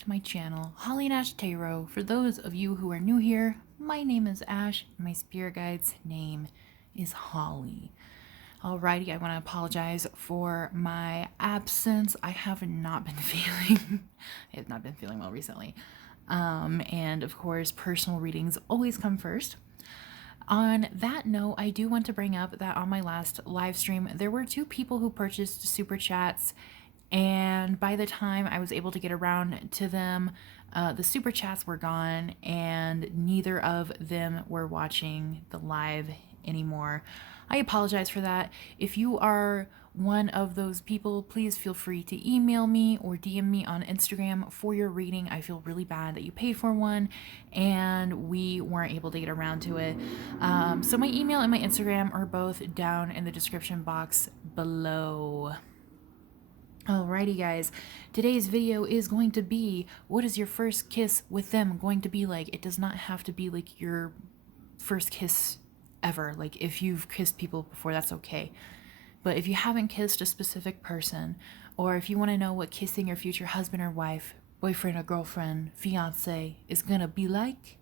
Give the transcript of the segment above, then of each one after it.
to my channel, Holly and Ash Tarot. For those of you who are new here, my name is Ash, and my spirit guide's name is Holly. Alrighty, I want to apologize for my absence. I have not been feeling well recently. And of course, personal readings always come first. On that note, I do want to bring up that on my last live stream, there were 2 people who purchased super chats, and by the time I was able to get around to them, the super chats were gone, and neither of them were watching the live anymore. I apologize for that. If you are one of those people, please feel free to email me or DM me on Instagram for your reading. I feel really bad that you paid for one and we weren't able to get around to it. So my email and my Instagram are both down in the description box below. Alrighty guys, today's video is going to be, what is your first kiss with them going to be like? It does not have to be like your first kiss ever. Like if you've kissed people before, that's okay. But if you haven't kissed a specific person, or if you want to know what kissing your future husband or wife, boyfriend or girlfriend, fiance is gonna be like,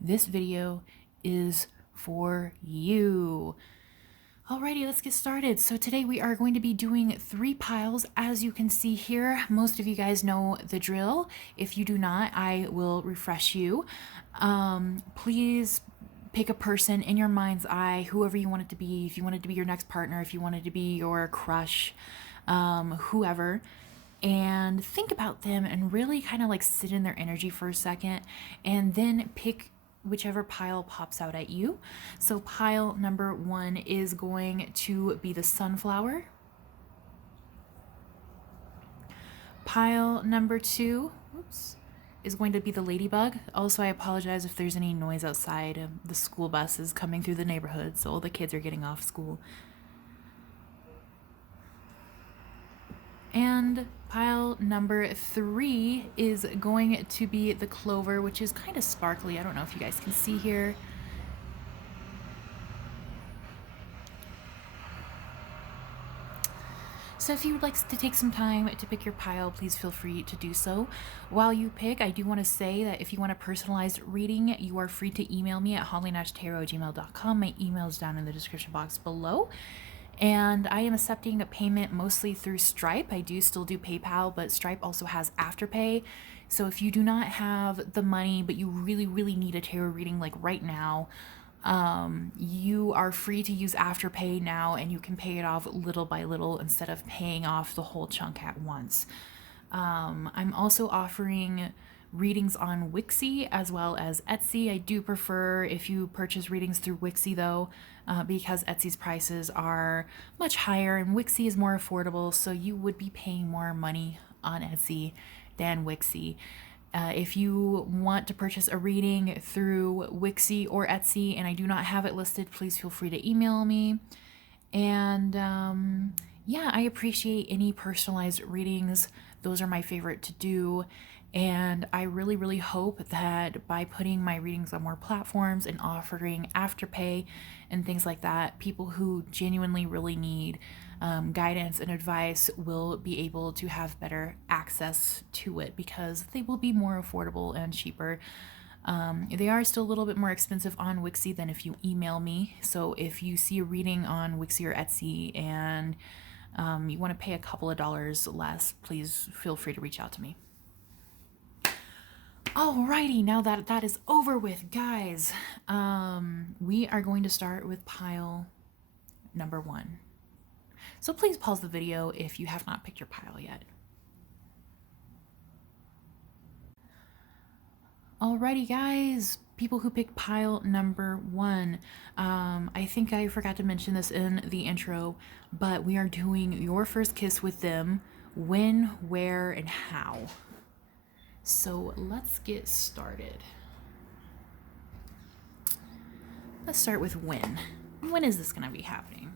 this video is for you. Alrighty, let's get started. So today we are going to be doing 3 piles, as you can see here. Most of you guys know the drill. If you do not, I will refresh you. Please pick a person in your mind's eye, whoever you want it to be. If you want it to be your next partner, if you want it to be your crush, whoever, and think about them and really kind of like sit in their energy for a second, and then pick whichever pile pops out at you. So pile number 1 is going to be the sunflower. Pile number 2, is going to be the ladybug. Also, I apologize if there's any noise outside. The school bus is coming through the neighborhood, so all the kids are getting off school. And pile number 3 is going to be the clover, which is kind of sparkly. I don't know if you guys can see here. So if you would like to take some time to pick your pile, please feel free to do so. While you pick, I do want to say that if you want a personalized reading, you are free to email me at hollyandashtarot@gmail.com. My email is down in the description box below. And I am accepting payment mostly through Stripe. I do still do PayPal, but Stripe also has Afterpay. So if you do not have the money, but you really, really need a tarot reading like right now, you are free to use Afterpay now, and you can pay it off little by little instead of paying off the whole chunk at once. I'm also offering readings on Wixie as well as Etsy. I do prefer if you purchase readings through Wixie though, because Etsy's prices are much higher and Wixie is more affordable, so you would be paying more money on Etsy than Wixie. If you want to purchase a reading through Wixie or Etsy and I do not have it listed, please feel free to email me. And yeah, I appreciate any personalized readings. Those are my favorite to do. And I really, really hope that by putting my readings on more platforms and offering Afterpay and things like that, people who genuinely really need guidance and advice will be able to have better access to it because they will be more affordable and cheaper. They are still a little bit more expensive on Wixie than if you email me. So if you see a reading on Wixie or Etsy and you want to pay a couple of dollars less, please feel free to reach out to me. Alrighty, now that that is over with, guys, we are going to start with pile number 1. So please pause the video if you have not picked your pile yet. Alrighty, guys, people who picked pile number 1, I think I forgot to mention this in the intro, but we are doing your first kiss with them, when, where, and how. So let's get started. Let's start with when. When is this going to be happening?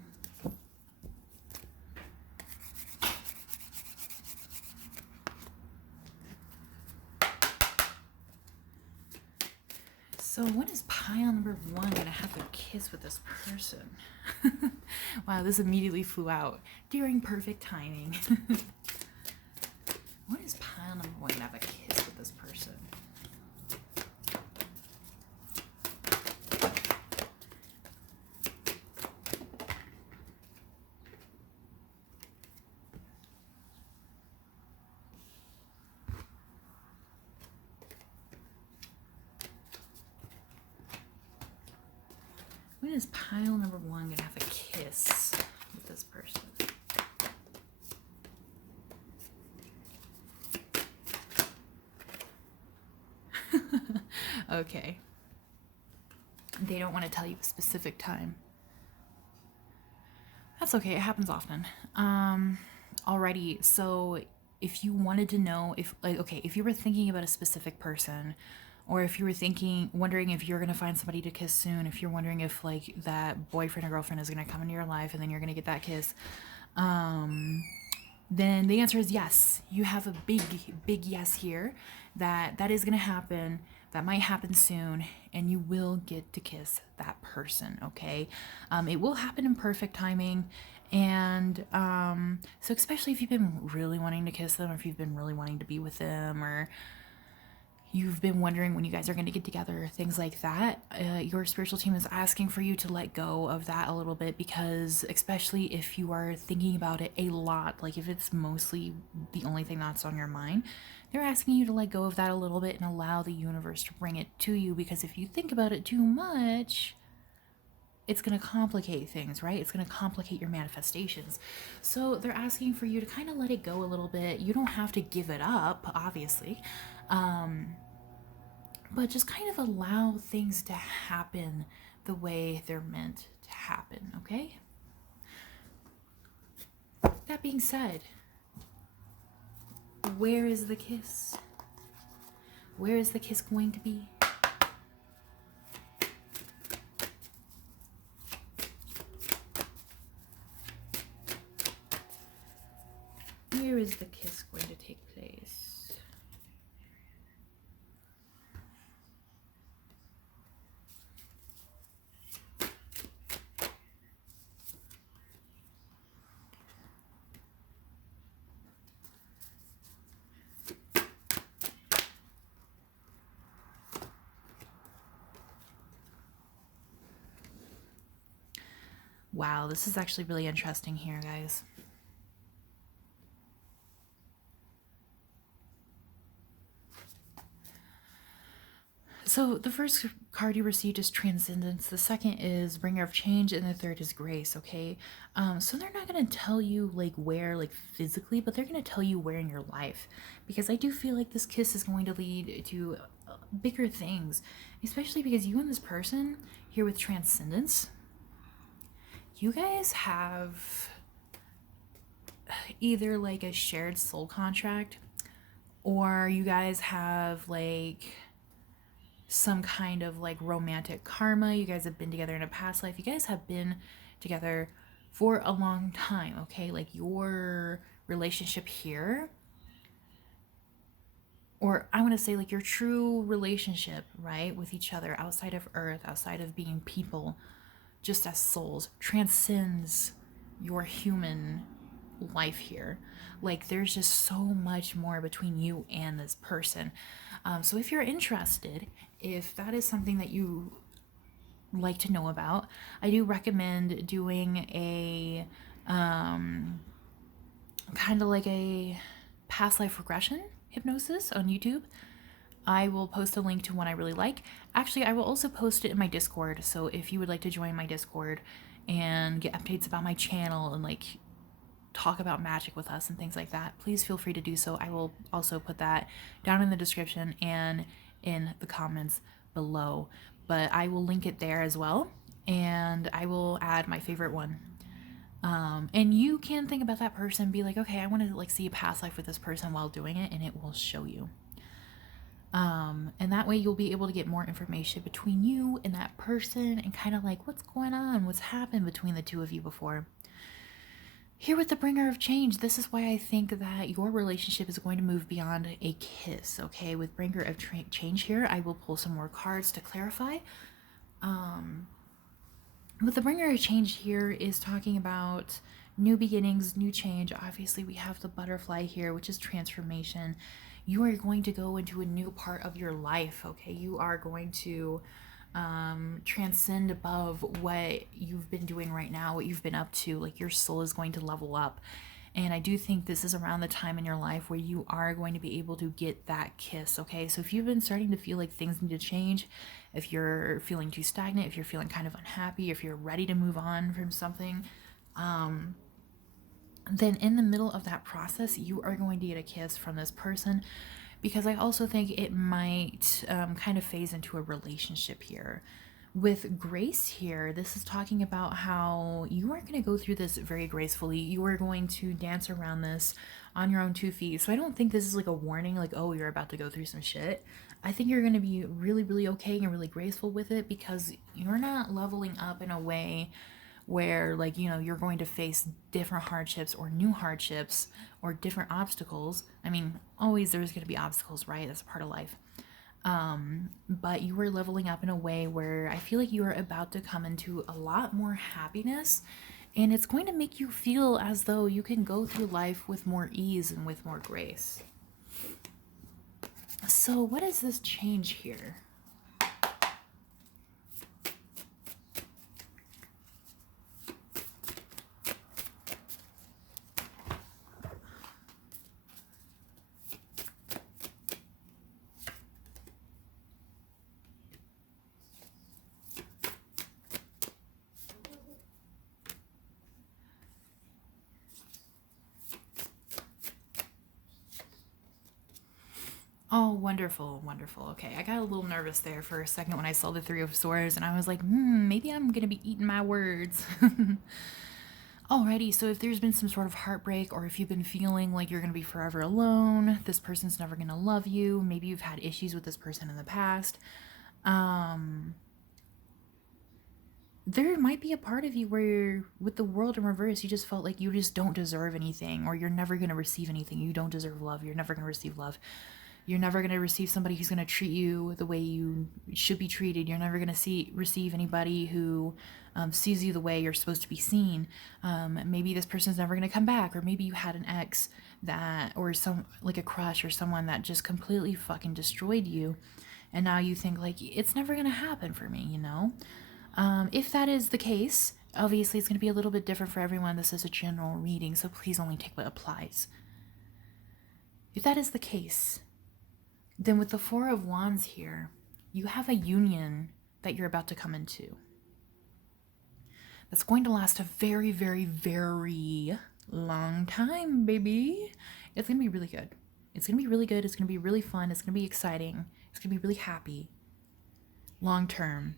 So when is pile number 1 going to have their kiss with this person? Wow, this immediately flew out during perfect timing. When is pile number 1 going to have a kiss with this When is pile number 1 gonna have a kiss with this person? Okay. They don't want to tell you a specific time. That's okay, it happens often. Alrighty, so if you wanted to know if, like, okay, if you were thinking about a specific person, or if you were wondering if you're gonna find somebody to kiss soon, if you're wondering if like that boyfriend or girlfriend is gonna come into your life and then you're gonna get that kiss, then the answer is yes. You have a big yes here, that is gonna happen. That might happen soon, and you will get to kiss that person, okay? It will happen in perfect timing, and so especially if you've been really wanting to kiss them, or if you've been really wanting to be with them, or you've been wondering when you guys are going to get together, things like that, your spiritual team is asking for you to let go of that a little bit, because especially if you are thinking about it a lot, like if it's mostly the only thing that's on your mind, they're asking you to let go of that a little bit and allow the universe to bring it to you, because if you think about it too much, it's going to complicate things, right? It's going to complicate your manifestations. So they're asking for you to kind of let it go a little bit. You don't have to give it up, obviously. But just kind of allow things to happen the way they're meant to happen, okay? That being said, where is the kiss? Where is the kiss going to be? Where is the kiss going to take place? Wow, this is actually really interesting here, guys. So the first card you received is Transcendence, the second is Bringer of Change, and the third is Grace, okay? So they're not going to tell you like where, like physically, but they're going to tell you where in your life, because I do feel like this kiss is going to lead to bigger things, especially because you and this person here with Transcendence, you guys have either like a shared soul contract, or you guys have like some kind of like romantic karma. You guys have been together in a past life. You guys have been together for a long time, okay? Like your relationship here, or I want to say like your true relationship, right, with each other outside of Earth, outside of being people, just as souls, transcends your human life here. Like there's just so much more between you and this person. So if you're interested, if that is something that you like to know about, I do recommend doing a kind of like a past life regression hypnosis on YouTube. I will post a link to one I really like. Actually, I will also post it in my Discord. So if you would like to join my Discord and get updates about my channel and like talk about magic with us and things like that, please feel free to do so. I will also put that down in the description and in the comments below, but I will link it there as well, and I will add my favorite one. And you can think about that person, be like, okay, I want to like see a past life with this person while doing it, and it will show you. And that way you'll be able to get more information between you and that person, and kind of like what's going on, what's happened between the two of you before. Here with the Bringer of Change, this is why I think that your relationship is going to move beyond a kiss, okay? With Bringer of Change here, I will pull some more cards to clarify. But the Bringer of Change here is talking about new beginnings, new change. Obviously, we have the butterfly here, which is transformation. You are going to go into a new part of your life, okay? You are going to transcend above what you've been doing right now, what you've been up to. Like your soul is going to level up, And I do think this is around the time in your life where you are going to be able to get that kiss, okay? So if you've been starting to feel like things need to change, if you're feeling too stagnant, if you're feeling kind of unhappy, if you're ready to move on from something, then in the middle of that process, you are going to get a kiss from this person, because I also think it might kind of phase into a relationship here. With grace here, this is talking about how you are going to go through this very gracefully. You are going to dance around this on your own 2 feet. So I don't think this is like a warning, like, oh, you're about to go through some shit. I think you're going to be really, really okay and really graceful with it, because you're not leveling up in a way where, like, you know, you're going to face different hardships or new hardships or different obstacles. I mean, always there's going to be obstacles, right? That's a part of life. But you are leveling up in a way where I feel like you are about to come into a lot more happiness, and it's going to make you feel as though you can go through life with more ease and with more grace. So what is this change here? Oh, wonderful, wonderful. Okay, I got a little nervous there for a second when I saw the Three of Swords, and I was like, maybe I'm gonna be eating my words. Alrighty, so if there's been some sort of heartbreak, or if you've been feeling like you're gonna be forever alone, this person's never gonna love you, maybe you've had issues with this person in the past, there might be a part of you where, with the world in reverse, you just felt like you just don't deserve anything, or you're never gonna receive anything. You don't deserve love. You're never gonna receive love. You're never going to receive somebody who's going to treat you the way you should be treated. You're never going to receive anybody who sees you the way you're supposed to be seen. Maybe this person's never going to come back, or maybe you had an ex that, or some, like a crush or someone that just completely fucking destroyed you, and now you think like it's never going to happen for me, you know? If that is the case, obviously it's going to be a little bit different for everyone. This is a general reading, so please only take what applies. If that is the case, then with the Four of Wands here, you have a union that you're about to come into. That's going to last a very, very, very long time, baby. It's going to be really good. It's going to be really good. It's going to be really fun. It's going to be exciting. It's going to be really happy. Long term.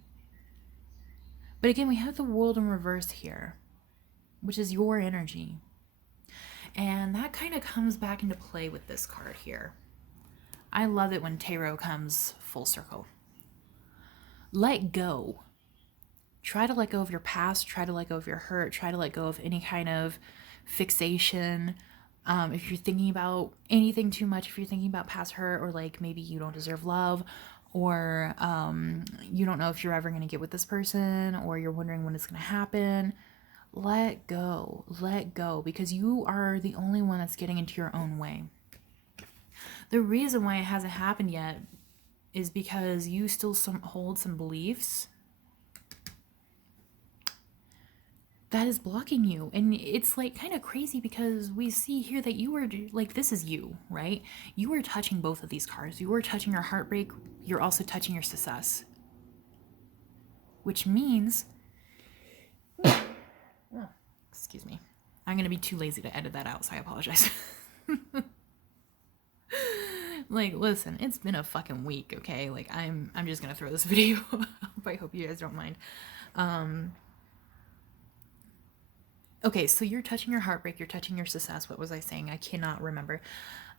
But again, we have the World in reverse here, which is your energy. And that kind of comes back into play with this card here. I love it when tarot comes full circle. Let go. Try to let go of your past. Try to let go of your hurt. Try to let go of any kind of fixation. If you're thinking about anything too much, if you're thinking about past hurt, or like maybe you don't deserve love, or you don't know if you're ever going to get with this person, or you're wondering when it's going to happen, let go. Let go, because you are the only one that's getting into your own way. The reason why it hasn't happened yet is because you still hold some beliefs that is blocking you. And it's like kind of crazy, because we see here that you were like, this is you, right? You were touching both of these cards. You were touching your heartbreak. You're also touching your success, which means, oh, excuse me, I'm going to be too lazy to edit that out, so I apologize. Like, listen, it's been a fucking week, okay? Like, I'm just gonna throw this video up. I hope you guys don't mind. Okay, so you're touching your heartbreak, you're touching your success. What was I saying? I cannot remember.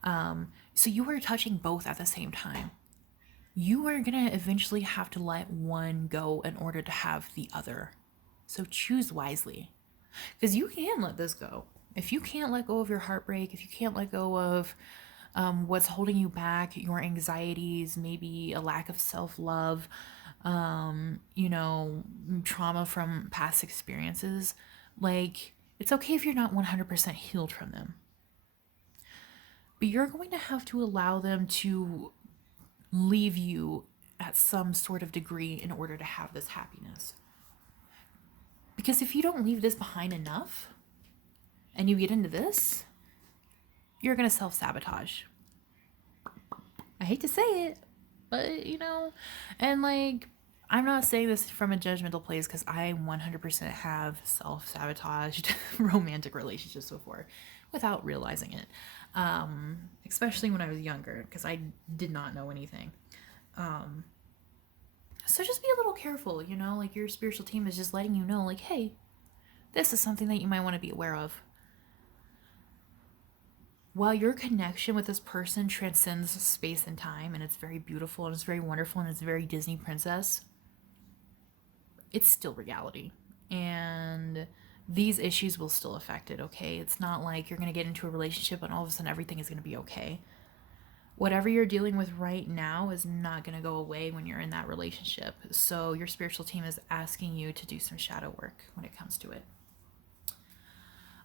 So you are touching both at the same time. You are gonna eventually have to let one go in order to have the other. So choose wisely, because you can let this go. If you can't let go of your heartbreak, if you can't let go of what's holding you back, your anxieties, maybe a lack of self-love, you know, trauma from past experiences, like, it's okay if you're not 100% healed from them. But you're going to have to allow them to leave you at some sort of degree in order to have this happiness. Because if you don't leave this behind enough, and you get into this, you're going to self-sabotage. I hate to say it, but you know, and like, I'm not saying this from a judgmental place, because I 100% have self-sabotaged romantic relationships before without realizing it. Especially when I was younger, because I did not know anything. So just be a little careful, you know, like your spiritual team is just letting you know, like, hey, this is something that you might want to be aware of. While your connection with this person transcends space and time, and it's very beautiful and it's very wonderful and it's very Disney princess, it's still reality. And these issues will still affect it, okay? It's not like you're going to get into a relationship and all of a sudden everything is going to be okay. Whatever you're dealing with right now is not going to go away when you're in that relationship. So your spiritual team is asking you to do some shadow work when it comes to it.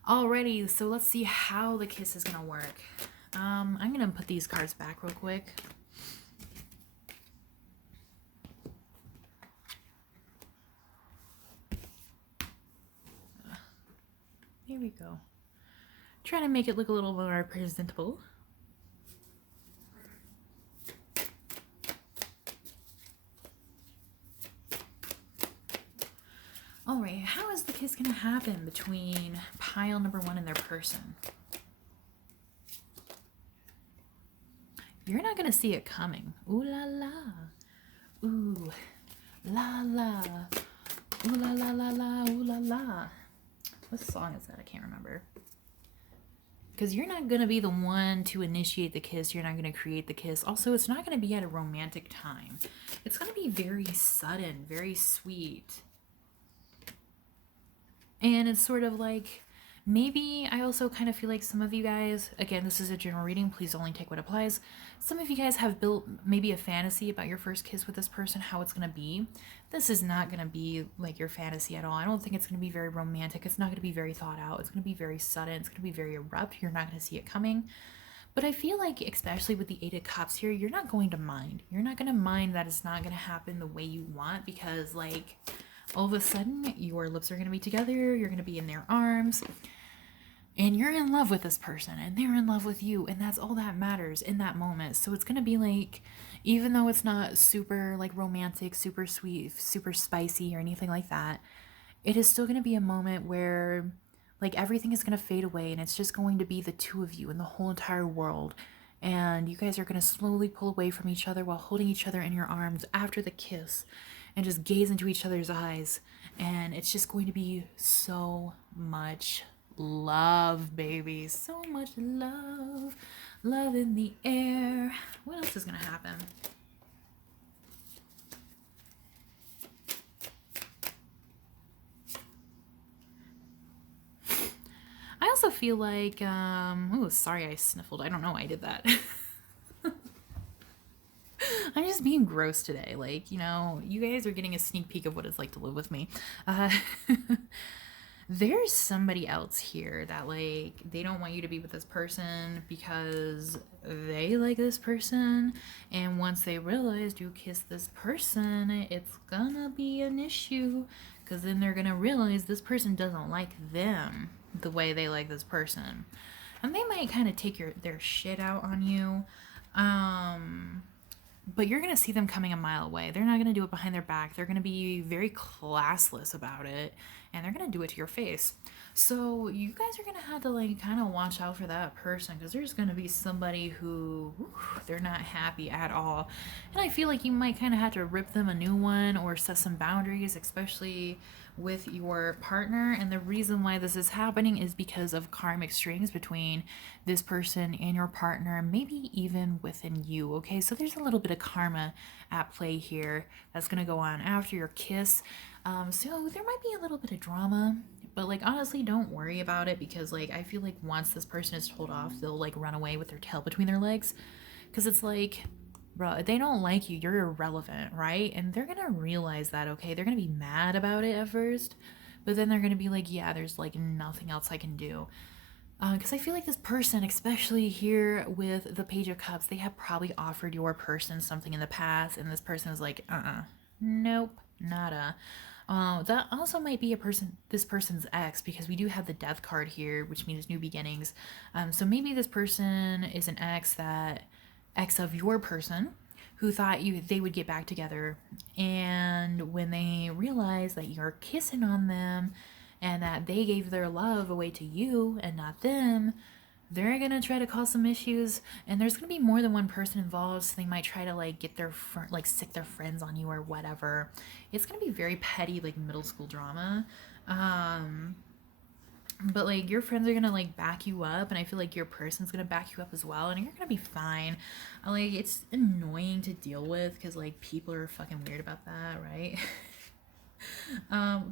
Alrighty, so let's see how the kiss is gonna work. I'm gonna put these cards back real quick. Here we go. Trying to make it look a little more presentable. Alright, how is the kiss gonna happen between pile number 1 and their person? You're not gonna see it coming. Ooh la la. Ooh la la. Ooh la la la la. Ooh la la. What song is that? I can't remember. Because you're not gonna be the one to initiate the kiss. You're not gonna create the kiss. Also, it's not gonna be at a romantic time. It's gonna be very sudden, very sweet. And it's sort of like, maybe I also kind of feel like some of you guys, again, this is a general reading, please only take what applies. Some of you guys have built maybe a fantasy about your first kiss with this person, how it's going to be. This is not going to be like your fantasy at all. I don't think it's going to be very romantic. It's not going to be very thought out. It's going to be very sudden. It's going to be very abrupt. You're not going to see it coming. But I feel like, especially with the 8 of Cups here, you're not going to mind. You're not going to mind that it's not going to happen the way you want, because like, all of a sudden, your lips are going to be together, you're going to be in their arms, and you're in love with this person, and they're in love with you, and that's all that matters in that moment. So it's going to be like, even though it's not super like romantic, super sweet, super spicy or anything like that, it is still going to be a moment where like everything is going to fade away, and it's just going to be the two of you and the whole entire world. And you guys are going to slowly pull away from each other while holding each other in your arms after the kiss, and just gaze into each other's eyes. And it's just going to be so much love, baby. So much love. Love in the air. What else is going to happen? I also feel like, oh, sorry I sniffled. I don't know why I did that. I'm just being gross today. Like, you know, you guys are getting a sneak peek of what it's like to live with me. There's somebody else here that, like, they don't want you to be with this person because they like this person. And once they realize you kiss this person, it's gonna be an issue. Because then they're gonna realize this person doesn't like them the way they like this person. And they might kind of take their shit out on you. But you're going to see them coming a mile away. They're not going to do it behind their back. They're going to be very classless about it. And they're going to do it to your face. So you guys are going to have to like kind of watch out for that person. Because there's going to be somebody who, they're not happy at all. And I feel like you might kind of have to rip them a new one or set some boundaries, especially with your partner. And the reason why this is happening is because of karmic strings between this person and your partner, maybe even within you. Okay, so there's a little bit of karma at play here that's gonna go on after your kiss. So there might be a little bit of drama, but like honestly, don't worry about it, because like I feel like once this person is told off, they'll like run away with their tail between their legs, because it's like, bro, if they don't like you, you're irrelevant, right? And they're gonna realize that, okay? They're gonna be mad about it at first, but then they're gonna be like, yeah, there's like nothing else I can do. Because I feel like this person, especially here with the Page of Cups, they have probably offered your person something in the past, and this person is like, nope, nada. That also might be this person's ex, because we do have the death card here, which means new beginnings. So maybe this person is an ex of your person, who thought they would get back together, and when they realize that you're kissing on them and that they gave their love away to you and not them, they're gonna try to cause some issues, and there's gonna be more than one person involved, so they might try to like get their sick their friends on you or whatever. It's gonna be very petty, like middle school drama. But like your friends are gonna like back you up, and I feel like your person's gonna back you up as well, and you're gonna be fine. Like, it's annoying to deal with because like people are fucking weird about that, right?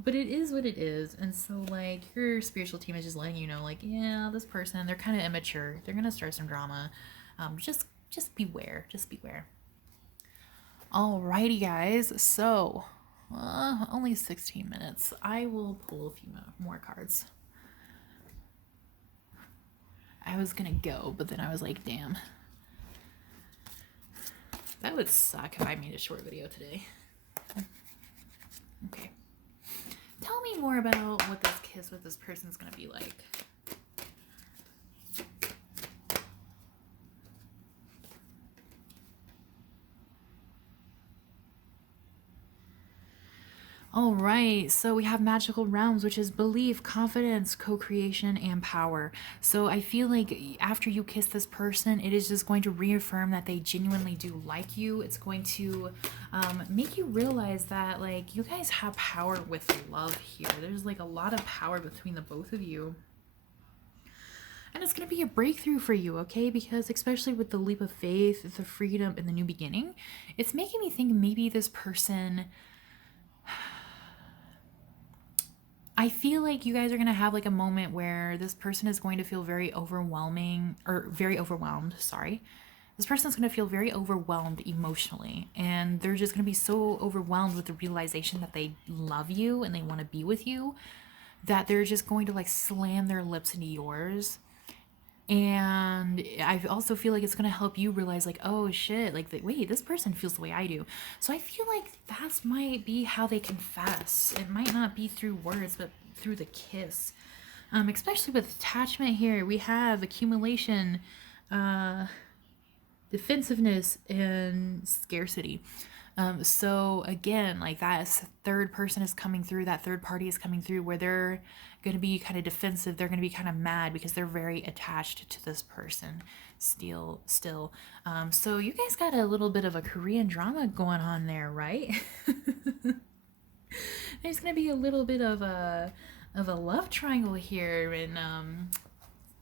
But it is what it is, and so like your spiritual team is just letting you know, like, yeah, this person, they're kind of immature, they're gonna start some drama. Just beware, just beware. Alrighty guys, so only 16 minutes. I will pull a few more cards. I was gonna go, but then I was like, damn, that would suck if I made a short video today. Okay. Tell me more about what this kiss with this person's gonna be like. All right, so we have magical realms, which is belief, confidence, co-creation, and power. So I feel like after you kiss this person, it is just going to reaffirm that they genuinely do like you. It's going to make you realize that like you guys have power with love here. There's like a lot of power between the both of you. And it's going to be a breakthrough for you, okay? Because especially with the leap of faith, the freedom, and the new beginning, it's making me think maybe this person... I feel like you guys are going to have like a moment where this person is going to feel very overwhelmed, sorry. This person's going to feel very overwhelmed emotionally, and they're just going to be so overwhelmed with the realization that they love you and they want to be with you, that they're just going to like slam their lips into yours. And I also feel like it's going to help you realize like, oh shit, like wait, this person feels the way I do. So I feel like that might be how they confess. It might not be through words, but through the kiss. Especially with attachment here, we have accumulation, defensiveness, and scarcity. So again, like that third person is coming through, that third party is coming through, where they're going to be kind of defensive. They're going to be kind of mad because they're very attached to this person still. So you guys got a little bit of a Korean drama going on there, right? There's going to be a little bit of a love triangle here, and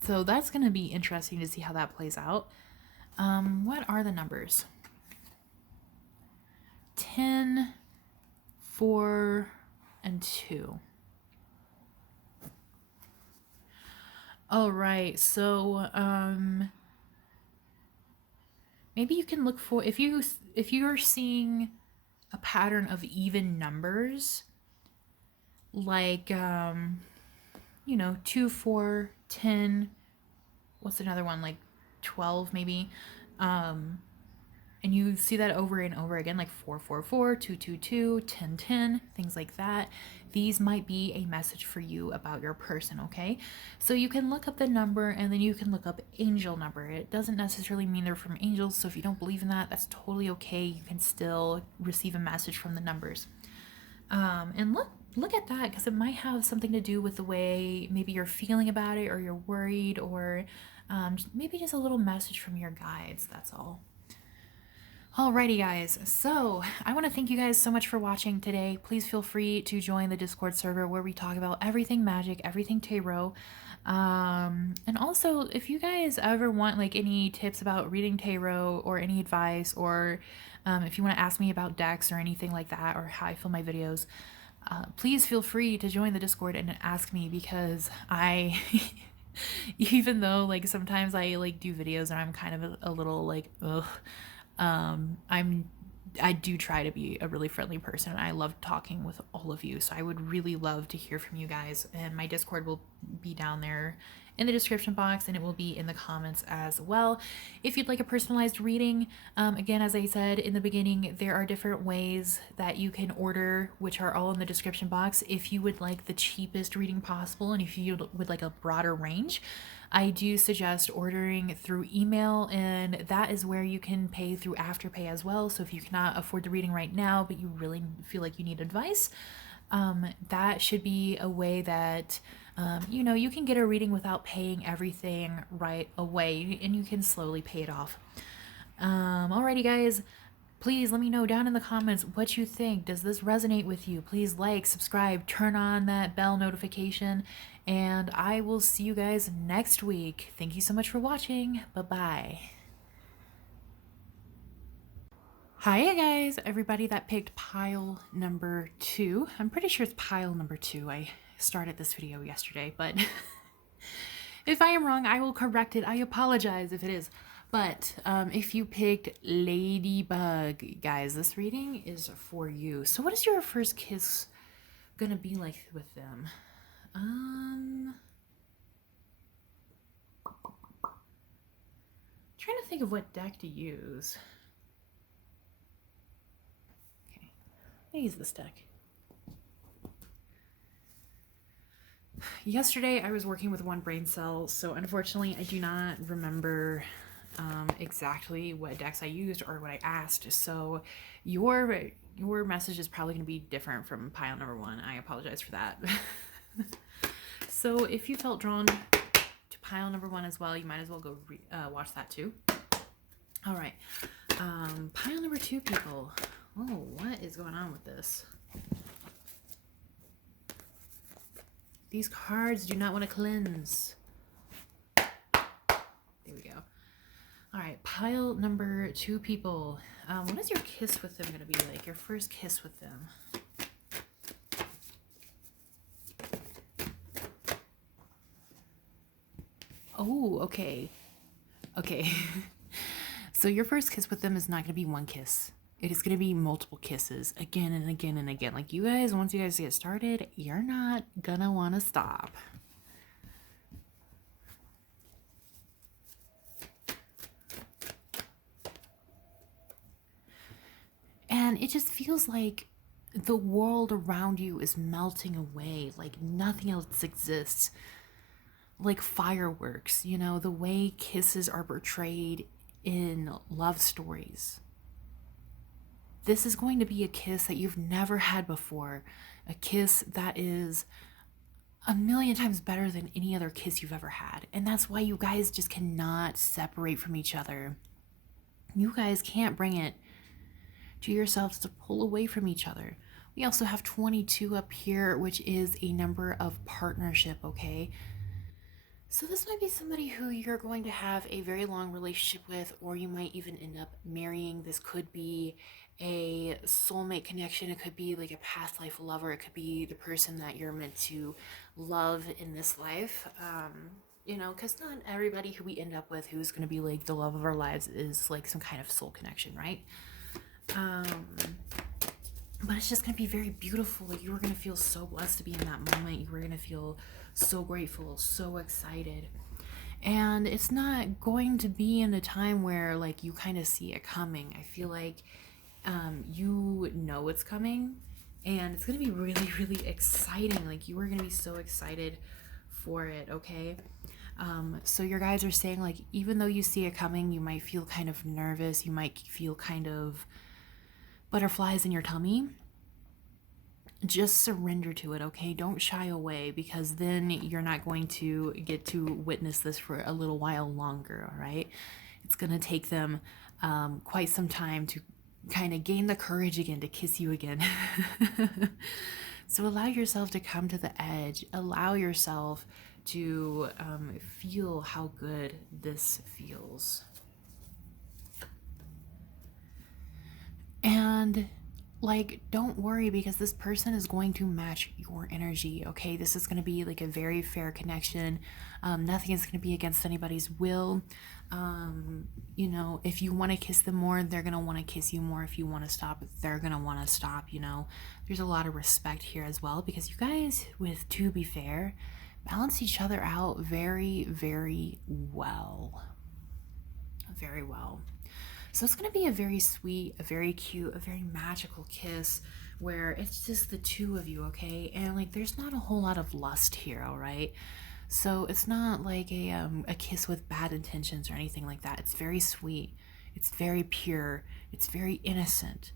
so that's going to be interesting to see how that plays out. What are the numbers? 10, 4, and 2. All right, so maybe you can look for, if you're seeing a pattern of even numbers, like 2, 4, 10, what's another one, like 12 maybe, and you see that over and over again, like 444, 222, 1010, things like that. These might be a message for you about your person, okay? So you can look up the number, and then you can look up angel number. It doesn't necessarily mean they're from angels, so if you don't believe in that, that's totally okay. You can still receive a message from the numbers. And look at that, because it might have something to do with the way maybe you're feeling about it, or you're worried, or maybe just a little message from your guides, that's all. Alrighty guys, so I want to thank you guys so much for watching today. Please feel free to join the Discord server where we talk about everything magic, everything tarot. And also, if you guys ever want like any tips about reading tarot or any advice, or if you want to ask me about decks or anything like that, or how I film my videos, please feel free to join the Discord and ask me, because I... even though like sometimes I like do videos and I'm kind of a little like, ugh, I'm I do try to be a really friendly person, and I love talking with all of you. So I would really love to hear from you guys. And my Discord will be down there in the description box, and it will be in the comments as well. If you'd like a personalized reading, again, as I said in the beginning, there are different ways that you can order, which are all in the description box. If you would like the cheapest reading possible, and if you would like a broader range, I do suggest ordering through email, and that is where you can pay through Afterpay as well. So if you cannot afford the reading right now, but you really feel like you need advice, that should be a way that you can get a reading without paying everything right away, and you can slowly pay it off. Alrighty, guys. Please let me know down in the comments what you think. Does this resonate with you? Please like, subscribe, turn on that bell notification, and I will see you guys next week. Thank you so much for watching. Bye-bye. Hi guys, everybody that picked pile number 2. I'm pretty sure it's pile number 2. I started this video yesterday, but if I am wrong, I will correct it. I apologize if it is. But if you picked Ladybug, guys, this reading is for you. So what is your first kiss gonna be like with them? Trying to think of what deck to use. Okay, I use this deck. Yesterday I was working with one brain cell, so unfortunately I do not remember exactly what decks I used or what I asked. So your message is probably going to be different from pile number 1. I apologize for that. So if you felt drawn to pile number 1 as well, you might as well go watch that too. All right, pile number 2, people. Oh, what is going on with this? These cards do not want to cleanse. There we go. All right, pile number 2, people. What is your kiss with them going to be like? Your first kiss with them? Oh, okay. Okay. So your first kiss with them is not going to be one kiss. It is going to be multiple kisses again and again and again. Like, you guys, once you guys get started, you're not going to want to stop. And it just feels like the world around you is melting away, like nothing else exists. Like fireworks, you know, the way kisses are portrayed in love stories. This is going to be a kiss that you've never had before. A kiss that is a million times better than any other kiss you've ever had. And that's why you guys just cannot separate from each other. You guys can't bring it to yourselves to pull away from each other. We also have 22 up here, which is a number of partnership, okay? So this might be somebody who you're going to have a very long relationship with, or you might even end up marrying. This could be a soulmate connection. It could be like a past life lover. It could be the person that you're meant to love in this life. You know, because not everybody who we end up with who's going to be like the love of our lives is like some kind of soul connection, right? But it's just going to be very beautiful. You are going to feel so blessed to be in that moment. You are going to feel so grateful, so excited. And it's not going to be in a time where like you kind of see it coming. I feel like you know it's coming, and it's going to be really, really exciting. Like, you are going to be so excited for it, okay? So your guys are saying, like, even though you see it coming, you might feel kind of nervous. You might feel kind of butterflies in your tummy. Just surrender to it, okay? Don't shy away, because then you're not going to get to witness this for a little while longer, all right? It's going to take them quite some time to kind of gain the courage again to kiss you again. So allow yourself to come to the edge. Allow yourself to feel how good this feels. And like, don't worry, because this person is going to match your energy, okay? This is going to be like a very fair connection. Nothing is going to be against anybody's will. You know, if you want to kiss them more, they're going to want to kiss you more. If you want to stop, they're going to want to stop, you know. There's a lot of respect here as well, because you guys, with To Be Fair, balance each other out very, very well. Very well. So it's going to be a very sweet, a very cute, a very magical kiss where it's just the two of you, okay? And like, there's not a whole lot of lust here, all right? So it's not like a kiss with bad intentions or anything like that. It's very sweet. It's very pure. It's very innocent.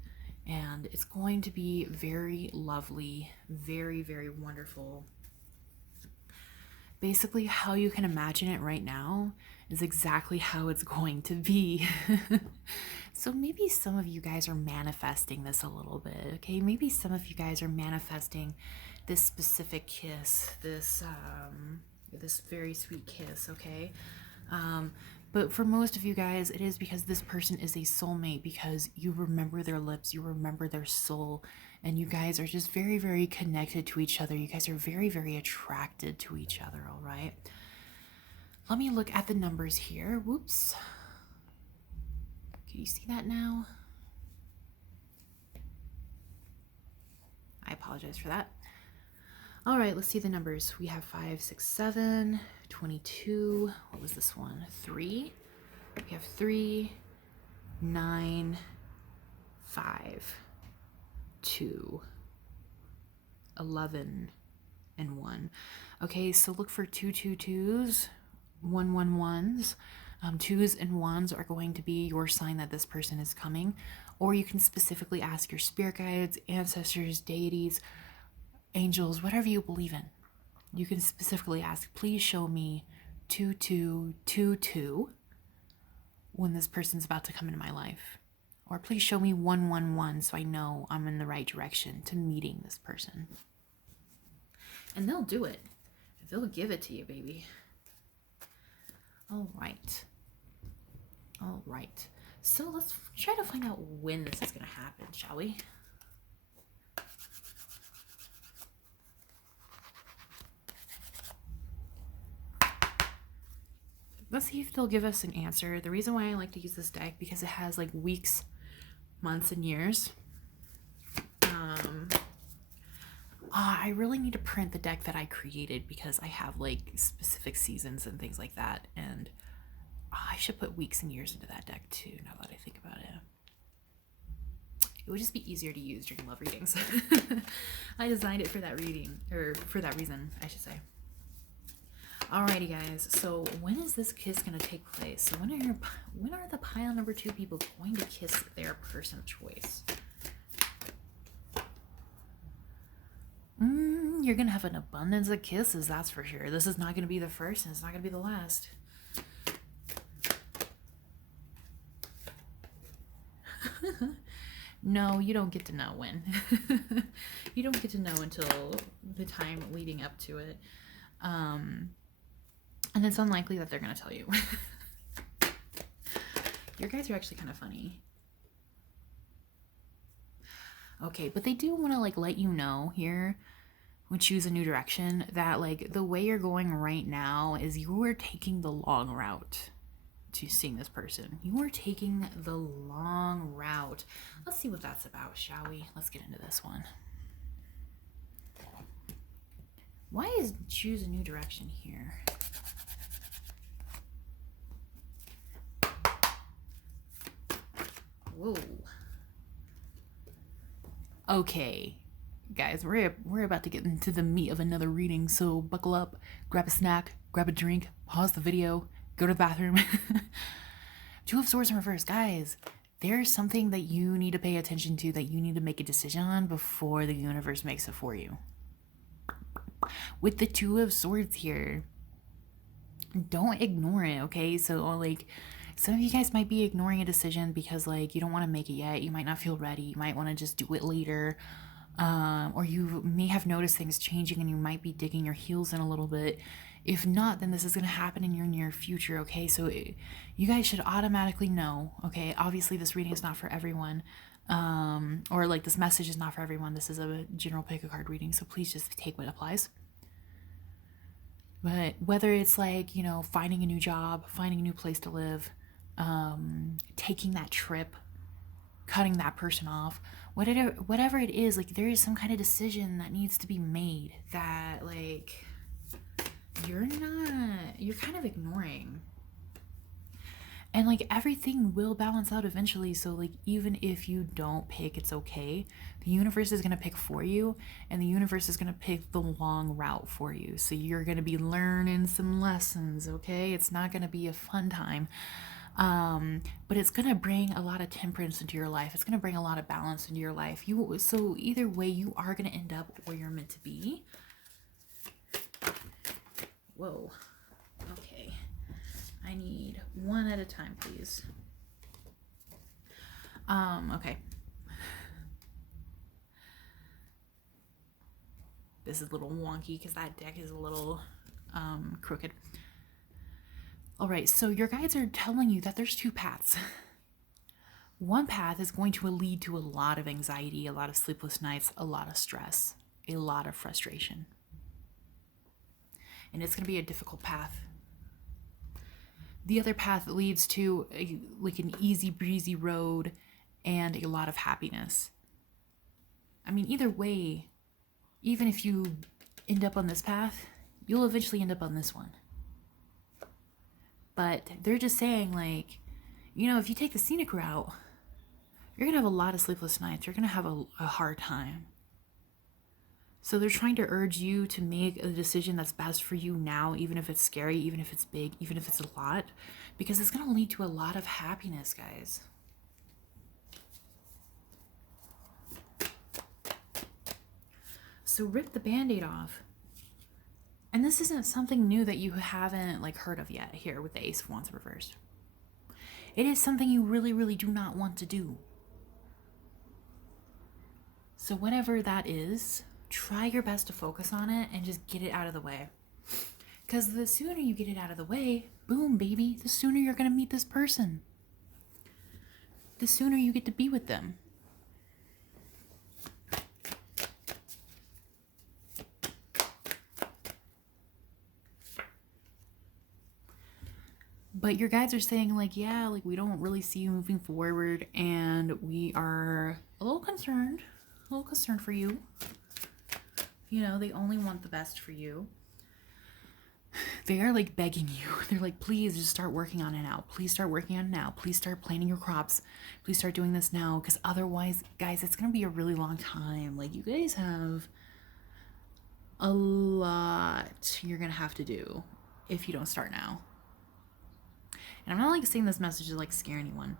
And it's going to be very lovely, very, very wonderful. Basically, how you can imagine it right now is exactly how it's going to be. So maybe some of you guys are manifesting this a little bit, okay? Maybe some of you guys are manifesting this specific kiss, this very sweet kiss, okay? But for most of you guys, it is because this person is a soulmate, because you remember their lips, you remember their soul, and you guys are just very, very connected to each other. You guys are very, very attracted to each other, all right? Let me look at the numbers here. Whoops. Can you see that now? I apologize for that. All right, let's see the numbers. We have 5, 6, 7, 22. What was this one? 3. We have 3, 9, 5, 2, 11, and 1. Okay, so look for 2, 2, 2s, 1, 1, 1s. 2s and 1s are going to be your sign that this person is coming. Or you can specifically ask your spirit guides, ancestors, deities, angels, whatever you believe in. You can specifically ask, please show me 2, 2, 2, 2 when this person's about to come into my life. Or please show me 1, 1, 1 so I know I'm in the right direction to meeting this person. And they'll do it. They'll give it to you, baby. All right. All right. So let's try to find out when this is going to happen, shall we? Let's see if they'll give us an answer. The reason why I like to use this deck, because it has like weeks, months, and years. I really need to print the deck that I created, because I have like specific seasons and things like that. And I should put weeks and years into that deck too, now that I think about it. It would just be easier to use during love readings. I designed it for that reading, or for that reason, I should say. Alrighty, guys. So when is this kiss going to take place? So when are the pile number 2 people going to kiss their person of choice? You're going to have an abundance of kisses, that's for sure. This is not going to be the first, and it's not going to be the last. No, you don't get to know when. You don't get to know until the time leading up to it. And it's unlikely that they're going to tell you. Your guys are actually kind of funny. Okay, but they do want to like let you know here, when Choose a New Direction, that like the way you're going right now is you are taking the long route to seeing this person. You are taking the long route. Let's see what that's about, shall we? Let's get into this one. Why is Choose a New Direction here? Whoa. Okay, guys, we're about to get into the meat of another reading, so buckle up, grab a snack, grab a drink, pause the video, go to the bathroom. 2 of Swords in reverse. Guys, there's something that you need to pay attention to, that you need to make a decision on before the universe makes it for you. With the 2 of Swords here, don't ignore it, okay? So like, some of you guys might be ignoring a decision because like you don't want to make it yet. You might not feel ready. You might want to just do it later. Or you may have noticed things changing and you might be digging your heels in a little bit. If not, then this is going to happen in your near future, okay? So you guys should automatically know, okay? Obviously, this reading is not for everyone. or like this message is not for everyone. This is a general pick a card reading, so please just take what applies. But whether it's like, you know, finding a new job, finding a new place to live, taking that trip, cutting that person off, whatever it is, like there is some kind of decision that needs to be made that like you're kind of ignoring. And like everything will balance out eventually. So like even if you don't pick, it's okay. The universe is going to pick for you, and the universe is going to pick the long route for you. So you're going to be learning some lessons, okay? It's not going to be a fun time. But it's going to bring a lot of temperance into your life. It's going to bring a lot of balance into your life. So either way, you are going to end up where you're meant to be. Whoa. Okay. I need one at a time, please. Okay. This is a little wonky because that deck is a little crooked. All right, so your guides are telling you that there's two paths. One path is going to lead to a lot of anxiety, a lot of sleepless nights, a lot of stress, a lot of frustration. And it's going to be a difficult path. The other path leads to an easy breezy road and a lot of happiness. I mean, either way, even if you end up on this path, you'll eventually end up on this one. But they're just saying, like, you know, if you take the scenic route, you're going to have a lot of sleepless nights. You're going to have a hard time. So they're trying to urge you to make a decision that's best for you now, even if it's scary, even if it's big, even if it's a lot, because it's going to lead to a lot of happiness, guys. So rip the Band-Aid off. And this isn't something new that you haven't like heard of yet here with the Ace of Wands reversed. It is something you really, really do not want to do. So whatever that is, try your best to focus on it and just get it out of the way. Because the sooner you get it out of the way, boom, baby, the sooner you're going to meet this person. The sooner you get to be with them. But your guides are saying, like, yeah, like, we don't really see you moving forward, and we are a little concerned for you. You know, they only want the best for you. They are, like, begging you. They're like, please just start working on it now. Please start working on it now. Please start planting your crops. Please start doing this now, because otherwise, guys, it's going to be a really long time. Like, you guys have a lot you're going to have to do if you don't start now. And I'm not like saying this message to like scare anyone.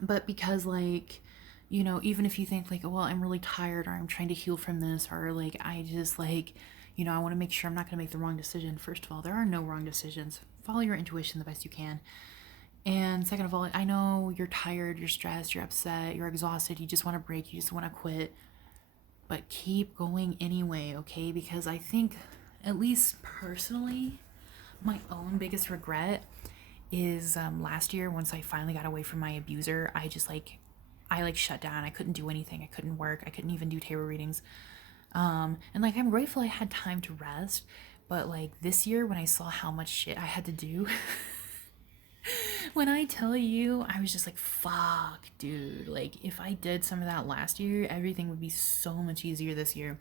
But because like, you know, even if you think like, well, I'm really tired or I'm trying to heal from this or like, I just like, you know, I want to make sure I'm not going to make the wrong decision. First of all, there are no wrong decisions. Follow your intuition the best you can. And second of all, I know you're tired, you're stressed, you're upset, you're exhausted. You just want to break. You just want to quit. But keep going anyway, okay? Because I think, at least personally, my own biggest regret is last year, once I finally got away from my abuser, I shut down. I couldn't do anything. I couldn't work. I couldn't even do tarot readings. And like, I'm grateful I had time to rest. But like this year, when I saw how much shit I had to do, when I tell you, I was just like, fuck, dude. Like, if I did some of that last year, everything would be so much easier this year.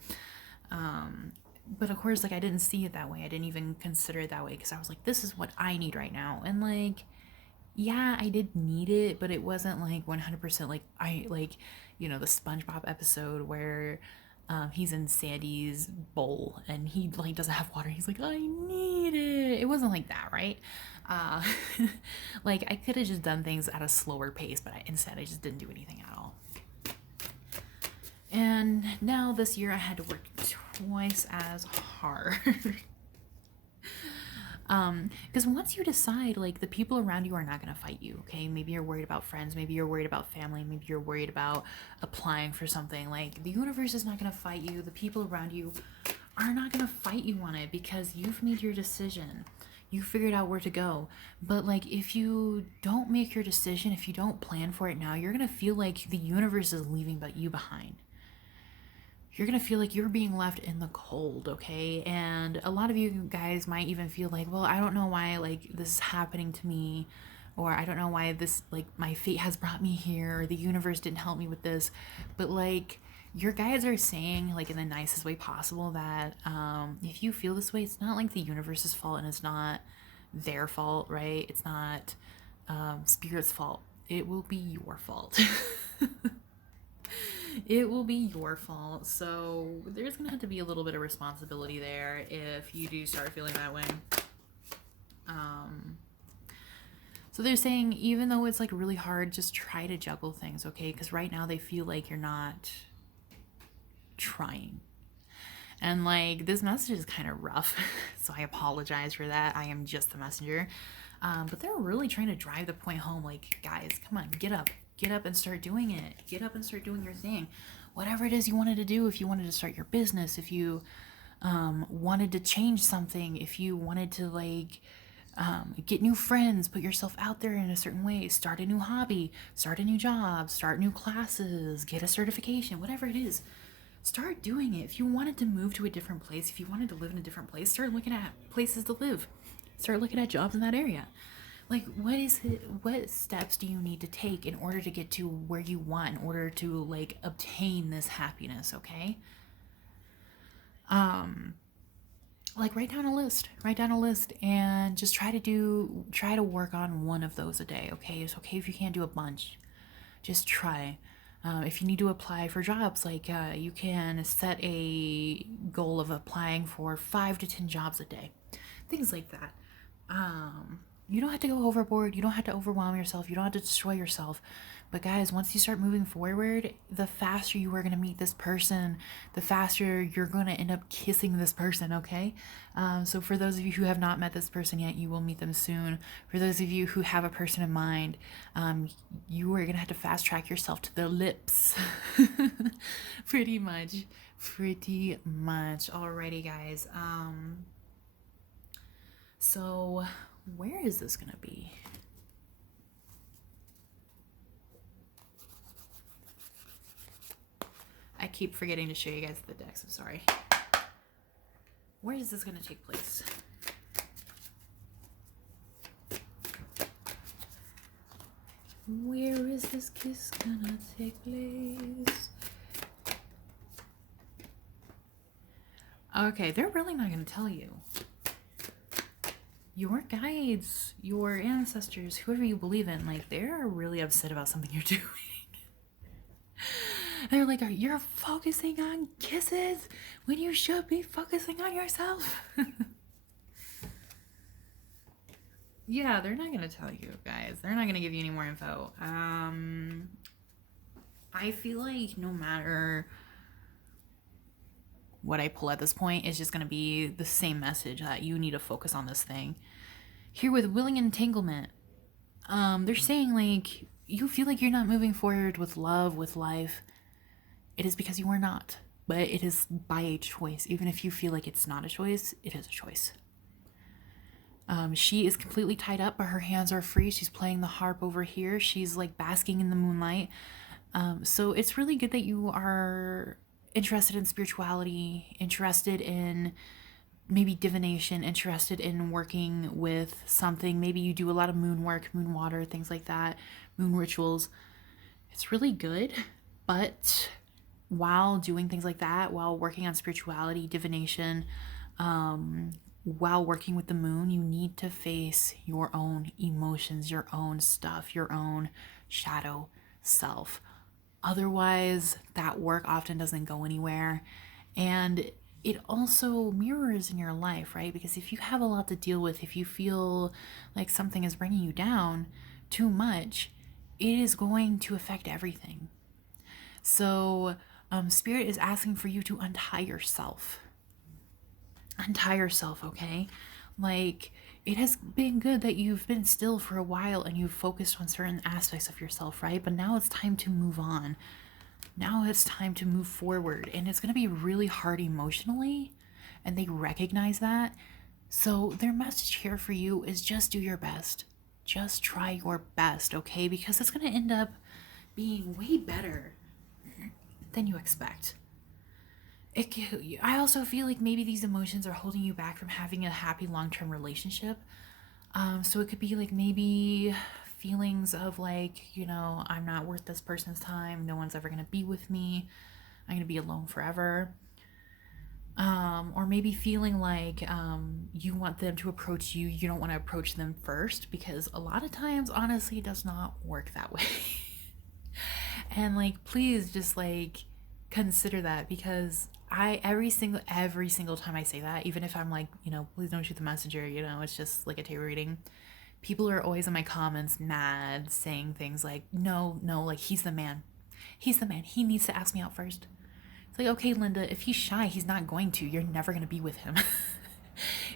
But of course, like, I didn't see it that way. I didn't even consider it that way because I was like, this is what I need right now. And like, yeah, I did need it, but it wasn't like 100% like you know, the SpongeBob episode where he's in Sandy's bowl and he like doesn't have water. He's like, I need it. It wasn't like that, right? Like, I could have just done things at a slower pace, but instead I just didn't do anything at all. And now this year I had to work twice as hard. Because once you decide, like, the people around you are not going to fight you, okay? Maybe you're worried about friends. Maybe you're worried about family. Maybe you're worried about applying for something. Like, the universe is not going to fight you. The people around you are not going to fight you on it because you've made your decision. You figured out where to go. But like, if you don't make your decision, if you don't plan for it now, you're going to feel like the universe is leaving but you behind. You're going to feel like you're being left in the cold, okay? And a lot of you guys might even feel like, well, I don't know why like this is happening to me, or I don't know why this, like, my fate has brought me here, or the universe didn't help me with this. But like, your guides are saying, like, in the nicest way possible, that if you feel this way, it's not like the universe's fault, and it's not their fault, right? It's not spirit's fault. It will be your fault. It will be your fault. So there's gonna have to be a little bit of responsibility there if you do start feeling that way. So they're saying, even though it's like really hard, just try to juggle things, okay? Because right now they feel like you're not trying. And like, this message is kind of rough, so I apologize for that. I am just the messenger. But they're really trying to drive the point home, like, guys, come on, get up and start doing it. Get up and start doing your thing. Whatever it is you wanted to do, if you wanted to start your business, if you wanted to change something, if you wanted to like get new friends, put yourself out there in a certain way, start a new hobby, start a new job, start new classes, get a certification, whatever it is, start doing it. If you wanted to move to a different place, if you wanted to live in a different place, start looking at places to live. Start looking at jobs in that area. Like, what steps do you need to take in order to get to where you want, in order to like obtain this happiness, okay? Like, write down a list, and just try to work on one of those a day, okay? It's okay if you can't do a bunch. Just try. If you need to apply for jobs, like you can set a goal of applying for 5 to 10 jobs a day, things like that. You don't have to go overboard. You don't have to overwhelm yourself. You don't have to destroy yourself. But guys, once you start moving forward, the faster you are going to meet this person, the faster you're going to end up kissing this person, okay? So for those of you who have not met this person yet, you will meet them soon. For those of you who have a person in mind, you are going to have to fast track yourself to their lips. Pretty much. Alrighty, guys. So where is this going to be? I keep forgetting to show you guys the decks. I'm sorry. Where is this going to take place? Where is this kiss gonna take place? Okay, they're really not going to tell you. Your guides, your ancestors, whoever you believe in, like, they're really upset about something you're doing. They're like, you're focusing on kisses when you should be focusing on yourself. Yeah, they're not going to tell you, guys. They're not going to give you any more info. I feel like no matter what I pull at this point, it's just going to be the same message that you need to focus on this thing. Here with willing entanglement, they're saying, like, you feel like you're not moving forward with love, with life. It is because you are not, but it is by a choice. Even if you feel like it's not a choice, it is a choice. She is completely tied up, but her hands are free. She's playing the harp over here. She's like basking in the moonlight. So it's really good that you are interested in spirituality, interested in maybe divination, interested in working with something. Maybe you do a lot of moon work, moon water, things like that, moon rituals. It's really good, but while doing things like that, while working on spirituality, divination, while working with the moon, you need to face your own emotions, your own stuff, your own shadow self. Otherwise, that work often doesn't go anywhere. And it also mirrors in your life, right? Because if you have a lot to deal with, if you feel like something is bringing you down too much, it is going to affect everything. So Spirit is asking for you to untie yourself. Untie yourself, okay? Like, it has been good that you've been still for a while and you've focused on certain aspects of yourself, right? But now it's time to move on. Now it's time to move forward. And it's going to be really hard emotionally. And they recognize that. So their message here for you is just do your best. Just try your best, okay? Because it's going to end up being way better than you expect. I also feel like maybe these emotions are holding you back from having a happy long-term relationship. So it could be like maybe feelings of like, I'm not worth this person's time. No one's ever going to be with me. I'm going to be alone forever. Or maybe feeling like you want them to approach you. You don't want to approach them first, because a lot of times, honestly, it does not work that way. And like, please just like consider that, because every single time I say that, even if I'm like, please don't shoot the messenger, it's just like a tarot reading, people are always in my comments mad, saying things like, no, like he's the man, he needs to ask me out first. It's like, okay, Linda, if he's shy, he's not going to. You're never going to be with him.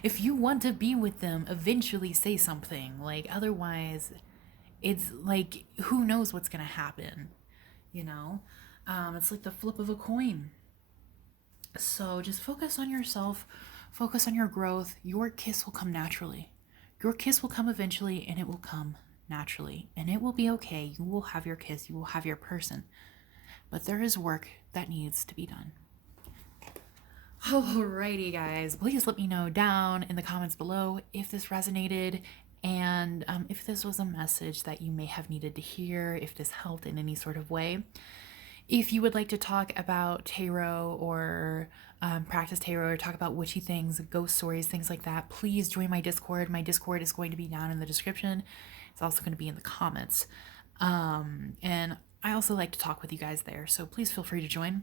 If you want to be with them, eventually say something. Like, otherwise, it's like, who knows what's going to happen, It's like the flip of a coin. So just focus on yourself, focus on your growth. Your kiss will come naturally. Your kiss will come eventually, and it will come naturally. And it will be okay. You will have your kiss. You will have your person. But there is work that needs to be done. Alrighty, guys. Please let me know down in the comments below if this resonated, and if this was a message that you may have needed to hear, if this helped in any sort of way. If you would like to talk about tarot or practice tarot, or talk about witchy things, ghost stories, things like that, please join my Discord. My Discord is going to be down in the description. It's also going to be in the comments. And I also like to talk with you guys there, so please feel free to join.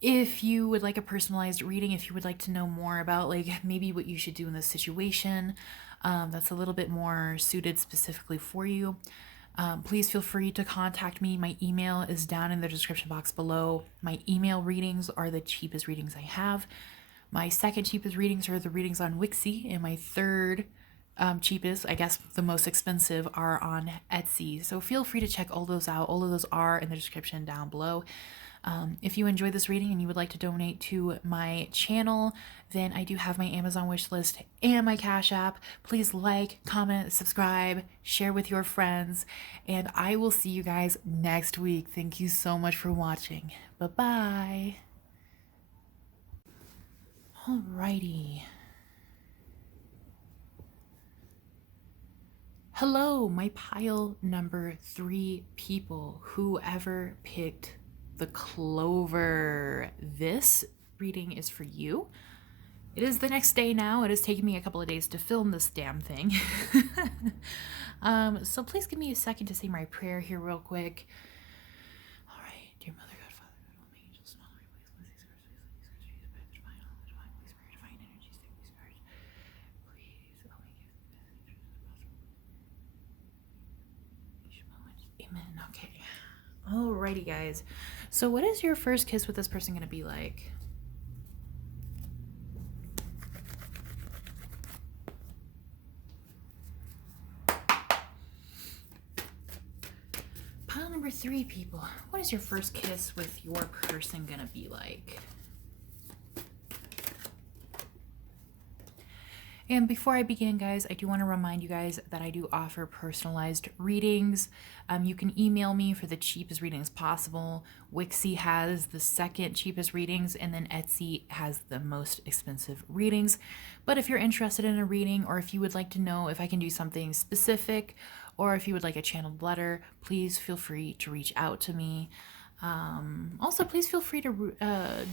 If you would like a personalized reading, if you would like to know more about like maybe what you should do in this situation, that's a little bit more suited specifically for you, please feel free to contact me. My email is down in the description box below. My email readings are the cheapest readings I have. My second cheapest readings are the readings on Wixie, and my third cheapest, I guess the most expensive, are on Etsy. So feel free to check all those out. All of those are in the description down below. If you enjoyed this reading and you would like to donate to my channel, then I do have my Amazon wish list and my Cash App. Please like, comment, subscribe, share with your friends, and I will see you guys next week. Thank you so much for watching. Bye-bye. Alrighty. Hello, my pile number 3 people, whoever picked the clover. This reading is for you. It is the next day now. It has taken me a couple of days to film this damn thing. So please give me a second to say my prayer here real quick. All right, dear Mother, God, Father, God, all my angels, small Lord, please, divine energies, take these cards. Please, oh my God, amen. Okay. Alrighty, guys. So what is your first kiss with this person going to be like? Pile number 3, people. What is your first kiss with your person going to be like? And before I begin, guys, I do want to remind you guys that I do offer personalized readings. You can email me for the cheapest readings possible. Wixie has the second cheapest readings, and then Etsy has the most expensive readings. But if you're interested in a reading, or if you would like to know if I can do something specific, or if you would like a channeled letter, please feel free to reach out to me. Also, please feel free to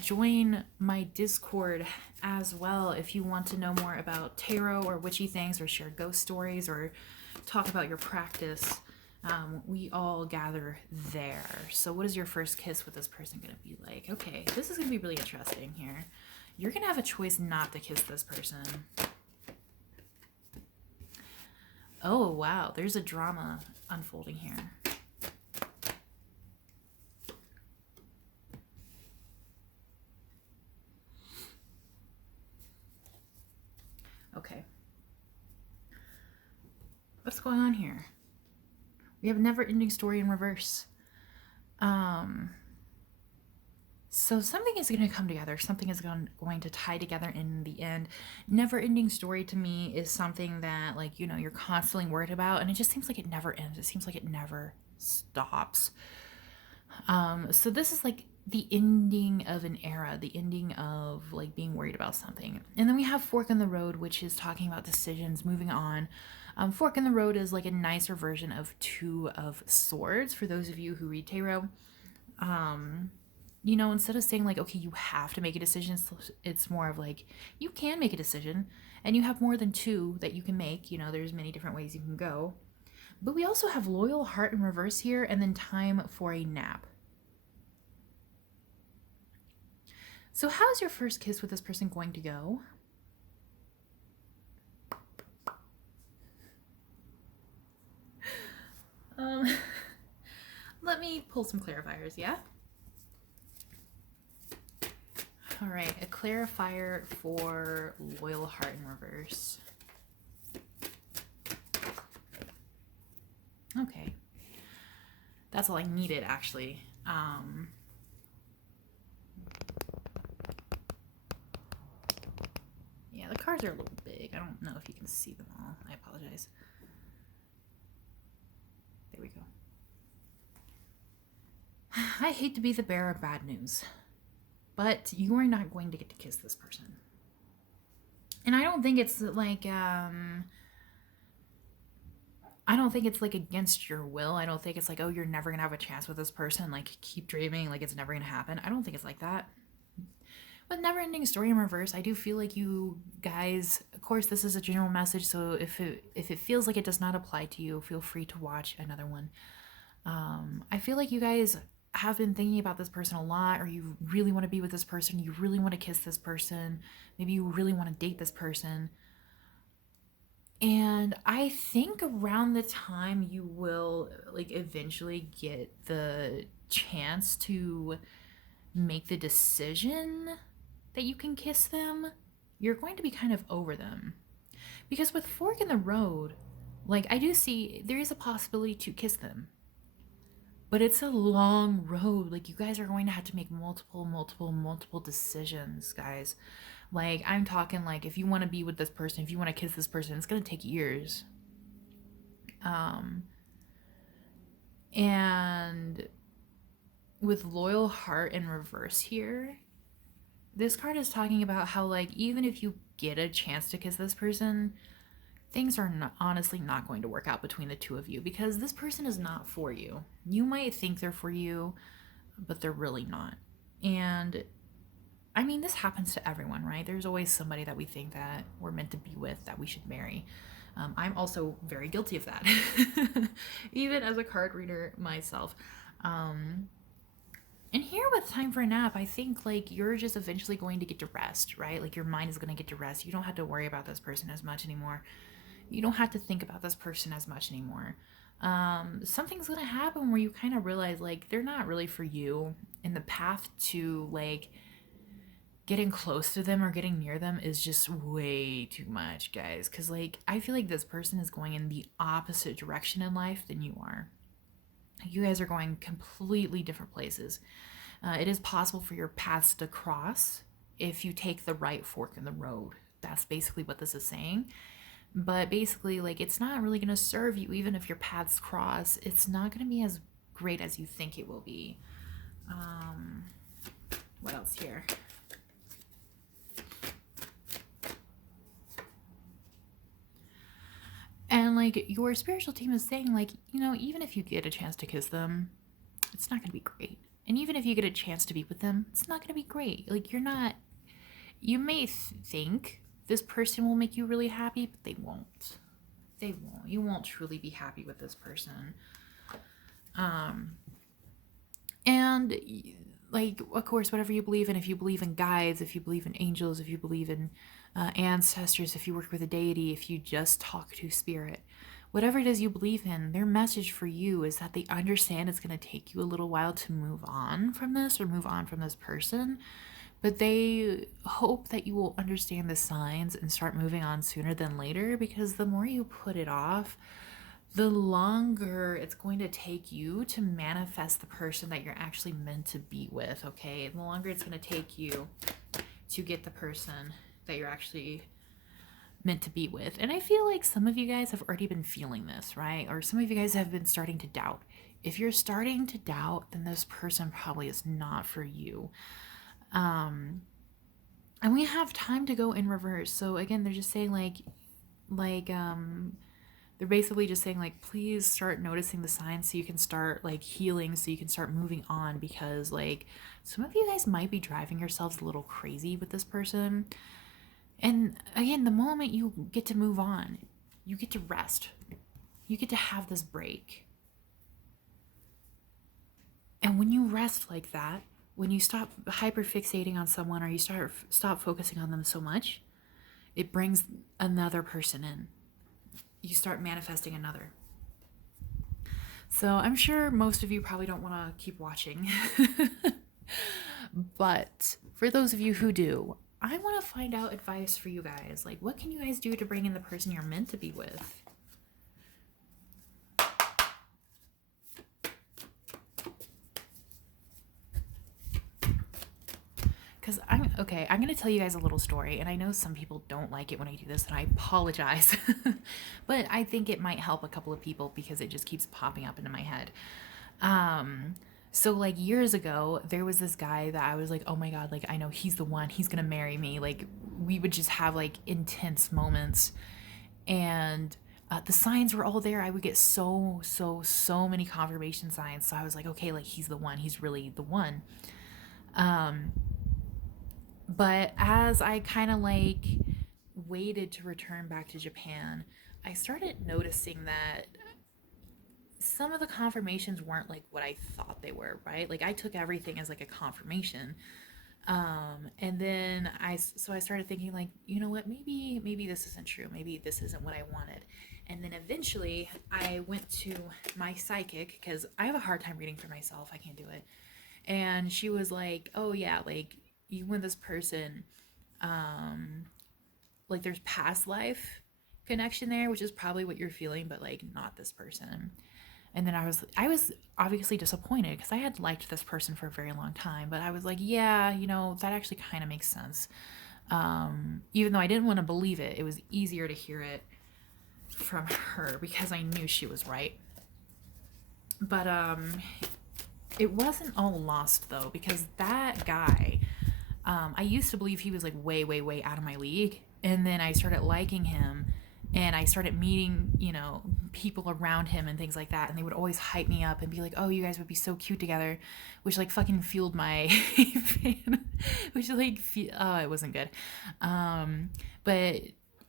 join my Discord as well if you want to know more about tarot or witchy things, or share ghost stories, or talk about your practice. We all gather there. So what is your first kiss with this person going to be like? Okay, this is going to be really interesting here. You're going to have a choice not to kiss this person. Oh, wow. There's a drama unfolding here. Okay. What's going on here? We have a never-ending story in reverse. So something is going to come together. Something is going to tie together in the end. Never-ending story to me is something that, like, you know, you're constantly worried about, and it just seems like it never ends. It seems like it never stops. So this is like the ending of an era, the ending of like being worried about something. And then we have Fork in the Road, which is talking about decisions, moving on. Fork in the Road is like a nicer version of Two of Swords for those of you who read tarot. You know, instead of saying like, okay, you have to make a decision, it's more of like, you can make a decision, and you have more than two that you can make. You know, there's many different ways you can go. But we also have Loyal Heart in reverse here, and then Time for a Nap. So how's your first kiss with this person going to go? Let me pull some clarifiers, yeah? All right, a clarifier for Loyal Heart in reverse. Okay. That's all I needed, actually. Yeah, the cards are a little big. I don't know if you can see them all. I apologize. There we go. I hate to be the bearer of bad news, but you are not going to get to kiss this person. And I don't think it's like, I don't think it's like against your will. I don't think it's like, oh, you're never going to have a chance with this person. Like, keep dreaming, like it's never going to happen. I don't think it's like that. With Never Ending Story in reverse, I do feel like you guys, of course, this is a general message, so if it feels like it does not apply to you, feel free to watch another one. I feel like you guys have been thinking about this person a lot, or you really want to be with this person, you really want to kiss this person, maybe you really want to date this person. And I think around the time you will like eventually get the chance to make the decision that you can kiss them, you're going to be kind of over them. Because with Fork in the Road, like, I do see there is a possibility to kiss them, but it's a long road. Like, you guys are going to have to make multiple decisions, guys. Like, I'm talking like, if you want to be with this person, if you want to kiss this person, it's going to take years. And with Loyal Heart in reverse here, this card is talking about how, like, even if you get a chance to kiss this person, things are honestly not going to work out between the two of you, because this person is not for you. You might think they're for you, but they're really not. And I mean, this happens to everyone, right? There's always somebody that we think that we're meant to be with, that we should marry. I'm also very guilty of that, even as a card reader myself. And here with Time for a Nap, I think like you're just eventually going to get to rest, right? Like, your mind is going to get to rest. You don't have to worry about this person as much anymore. You don't have to think about this person as much anymore. Something's going to happen where you kind of realize like they're not really for you, and the path to like getting close to them or getting near them is just way too much, guys. Because like, I feel like this person is going in the opposite direction in life than you are. You guys are going completely different places. It is possible for your paths to cross if you take the right fork in the road. That's basically what this is saying. But basically, like, it's not really going to serve you. Even if your paths cross, it's not going to be as great as you think it will be. What else here? And like, your spiritual team is saying like, you know, even if you get a chance to kiss them, it's not going to be great. And even if you get a chance to be with them, it's not going to be great. Like, you may think this person will make you really happy, but they won't. They won't. You won't truly be happy with this person. And like, of course, whatever you believe in, if you believe in guides, if you believe in angels, if you believe in ancestors, if you work with a deity, if you just talk to spirit, whatever it is you believe in, their message for you is that they understand it's going to take you a little while to move on from this, or move on from this person, but they hope that you will understand the signs and start moving on sooner than later, because the more you put it off, the longer it's going to take you to manifest the person that you're actually meant to be with, okay? The longer it's going to take you to get the person that you're actually meant to be with. And I feel like some of you guys have already been feeling this, right? Or some of you guys have been starting to doubt. If you're starting to doubt, then this person probably is not for you. And we have time to go in reverse. So again, they're just saying they're basically just saying like, please start noticing the signs so you can start like healing, so you can start moving on, because like some of you guys might be driving yourselves a little crazy with this person. And again, the moment you get to move on, you get to rest. You get to have this break. And when you rest like that, when you stop hyperfixating on someone, or you stop focusing on them so much, it brings another person in. You start manifesting another. So I'm sure most of you probably don't want to keep watching. But for those of you who do, I want to find out advice for you guys. Like, what can you guys do to bring in the person you're meant to be with? Because I'm going to tell you guys a little story, and I know some people don't like it when I do this, and I apologize. But I think it might help a couple of people because it just keeps popping up into my head. So like years ago, there was this guy that I was like, oh my God, like I know he's the one, he's going to marry me. Like we would just have like intense moments, and the signs were all there. I would get so many confirmation signs. So I was like, okay, like he's the one, he's really the one. But as I kind of like waited to return back to Japan, I started noticing that some of the confirmations weren't like what I thought they were, right? Like I took everything as like a confirmation. And then I started thinking like, you know what, maybe this isn't true. Maybe this isn't what I wanted. And then eventually I went to my psychic, because I have a hard time reading for myself. I can't do it. And she was like, oh yeah, like you and this person, like there's past life connection there, which is probably what you're feeling, but like not this person. And then I was obviously disappointed because I had liked this person for a very long time, but I was like, yeah, you know, that actually kind of makes sense. Even though I didn't want to believe it, it was easier to hear it from her because I knew she was right. But it wasn't all lost though, because that guy, I used to believe he was like way out of my league, and then I started liking him, and I started meeting, you know, people around him and things like that, and they would always hype me up and be like, oh, you guys would be so cute together, which like fucking fueled my which like it wasn't good. But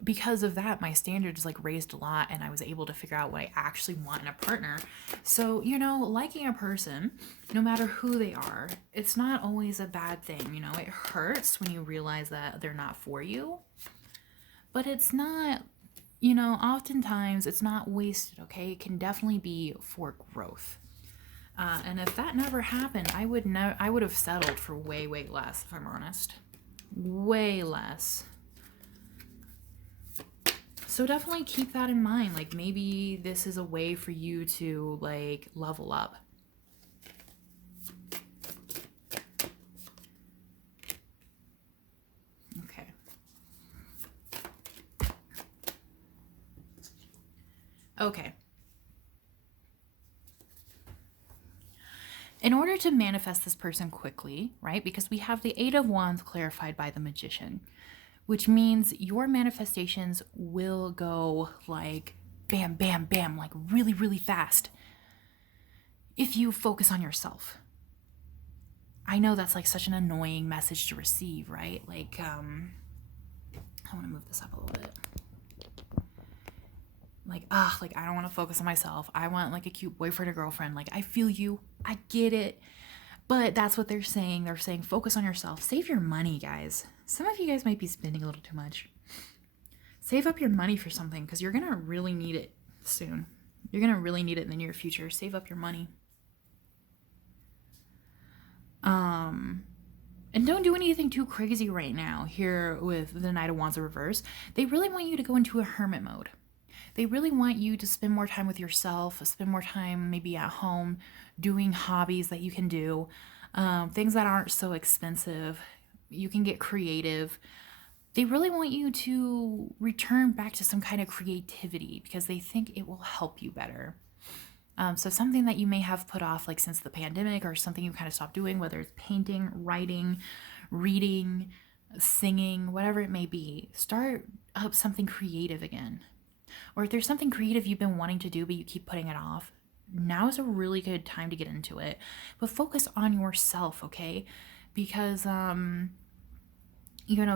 because of that, my standards like raised a lot, and I was able to figure out what I actually want in a partner. So, you know, liking a person, no matter who they are, it's not always a bad thing. You know, it hurts when you realize that they're not for you, but it's not, you know, oftentimes it's not wasted, okay? It can definitely be for growth. And if that never happened, I would have settled for way less, if I'm honest. Way less. So definitely keep that in mind. Like maybe this is a way for you to like level up. Okay. Okay. In order to manifest this person quickly, right? Because we have the Eight of Wands clarified by the Magician, which means your manifestations will go like bam, like really fast if you focus on yourself. I know that's like such an annoying message to receive, right? Like, I want to move this up a little bit. Like, I don't want to focus on myself. I want like a cute boyfriend or girlfriend. Like, I feel you. I get it. But that's what they're saying. They're saying focus on yourself. Save your money, guys. Some of you guys might be spending a little too much. Save up your money for something, because you're going to really need it soon. You're going to really need it in the near future. Save up your money. And don't do anything too crazy right now here with the Knight of Wands in reverse. They really want you to go into a hermit mode. They really want you to spend more time with yourself, spend more time maybe at home doing hobbies that you can do, things that aren't so expensive. You can get creative. They really want you to return back to some kind of creativity because they think it will help you better. So something that you may have put off like since the pandemic, or something you kind of stopped doing, whether it's painting, writing, reading, singing, whatever it may be, start up something creative again. Or if there's something creative you've been wanting to do but you keep putting it off, now is a really good time to get into it. But focus on yourself, okay? Because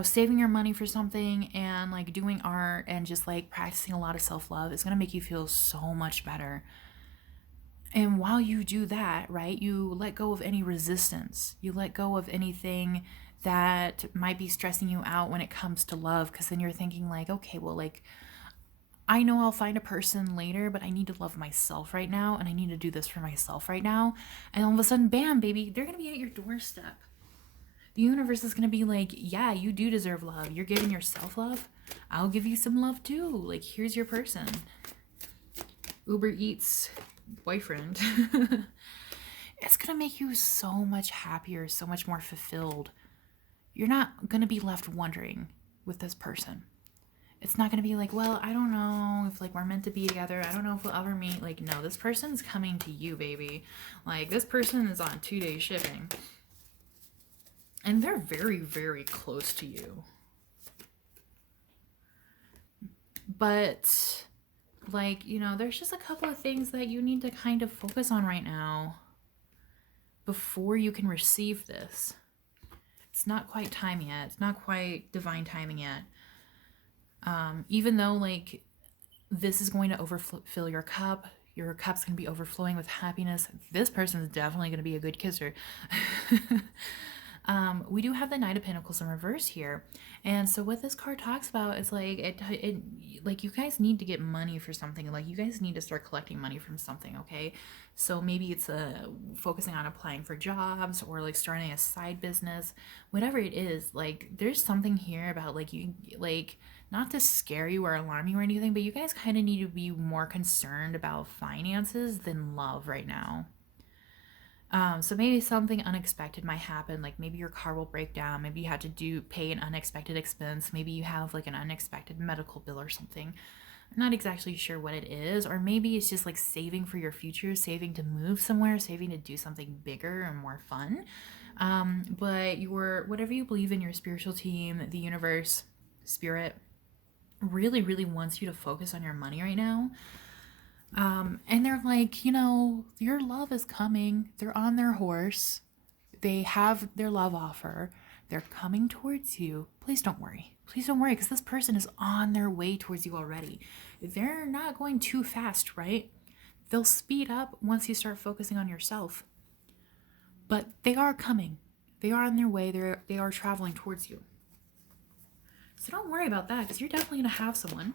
saving your money for something and like doing art and just like practicing a lot of self-love is going to make you feel so much better. And while you do that, right, you let go of any resistance. You let go of anything that might be stressing you out when it comes to love, because then you're thinking like, okay, well, like, I know I'll find a person later, but I need to love myself right now, and I need to do this for myself right now. And all of a sudden, bam, baby, they're going to be at your doorstep. The universe is going to be like, yeah, you do deserve love. You're giving yourself love. I'll give you some love too. Like, here's your person. Uber Eats boyfriend. It's going to make you so much happier, so much more fulfilled. You're not going to be left wondering with this person. It's not going to be like, well, I don't know if like we're meant to be together. I don't know if we'll ever meet. Like, no, this person's coming to you, baby. Like, this person is on 2-day shipping. And they're very, very close to you. But, like, there's just a couple of things that you need to kind of focus on right now before you can receive this. It's not quite time yet. It's not quite divine timing yet. Even though, like, this is going to overfill your cup's going to be overflowing with happiness. This person is definitely going to be a good kisser. We do have the Knight of Pentacles in reverse here. And so what this card talks about is like, it like, you guys need to get money for something. Like, you guys need to start collecting money from something, okay? So maybe it's focusing on applying for jobs, or like starting a side business, whatever it is. Like, there's something here about like, you, like, not to scare you or alarm you or anything, but you guys kind of need to be more concerned about finances than love right now. So maybe something unexpected might happen, like maybe your car will break down, maybe you have to pay an unexpected expense, maybe you have like an unexpected medical bill or something. I'm not exactly sure what it is, or maybe it's just like saving for your future, saving to move somewhere, saving to do something bigger and more fun. But whatever you believe in, your spiritual team, the universe, spirit, really, really wants you to focus on your money right now. And they're like, your love is coming. They're on their horse. They have their love offer. They're coming towards you. Please don't worry. Please don't worry, because this person is on their way towards you already. They're not going too fast, right? They'll speed up once you start focusing on yourself. But they are coming. They are on their way. They are traveling towards you. So don't worry about that, because you're definitely going to have someone.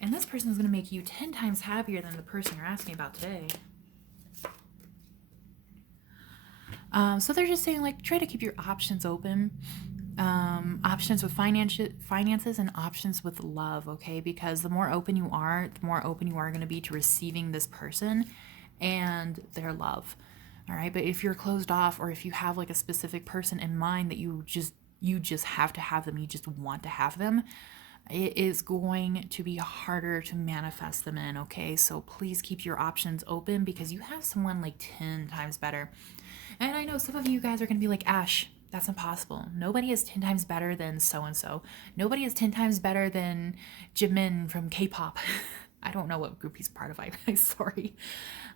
And this person is going to make you 10 times happier than the person you're asking about today. So they're just saying, like, try to keep your options open. Options with finances and options with love, okay? Because the more open you are going to be to receiving this person and their love. All right? But if you're closed off, or if you have like a specific person in mind that you just have to have them, you just want to have them, it is going to be harder to manifest them in, okay? So please keep your options open, because you have someone like 10 times better. And I know some of you guys are going to be like, Ash, that's impossible. Nobody is 10 times better than so-and-so. Nobody is 10 times better than Jimin from K-pop. I don't know what group he's part of. I'm sorry.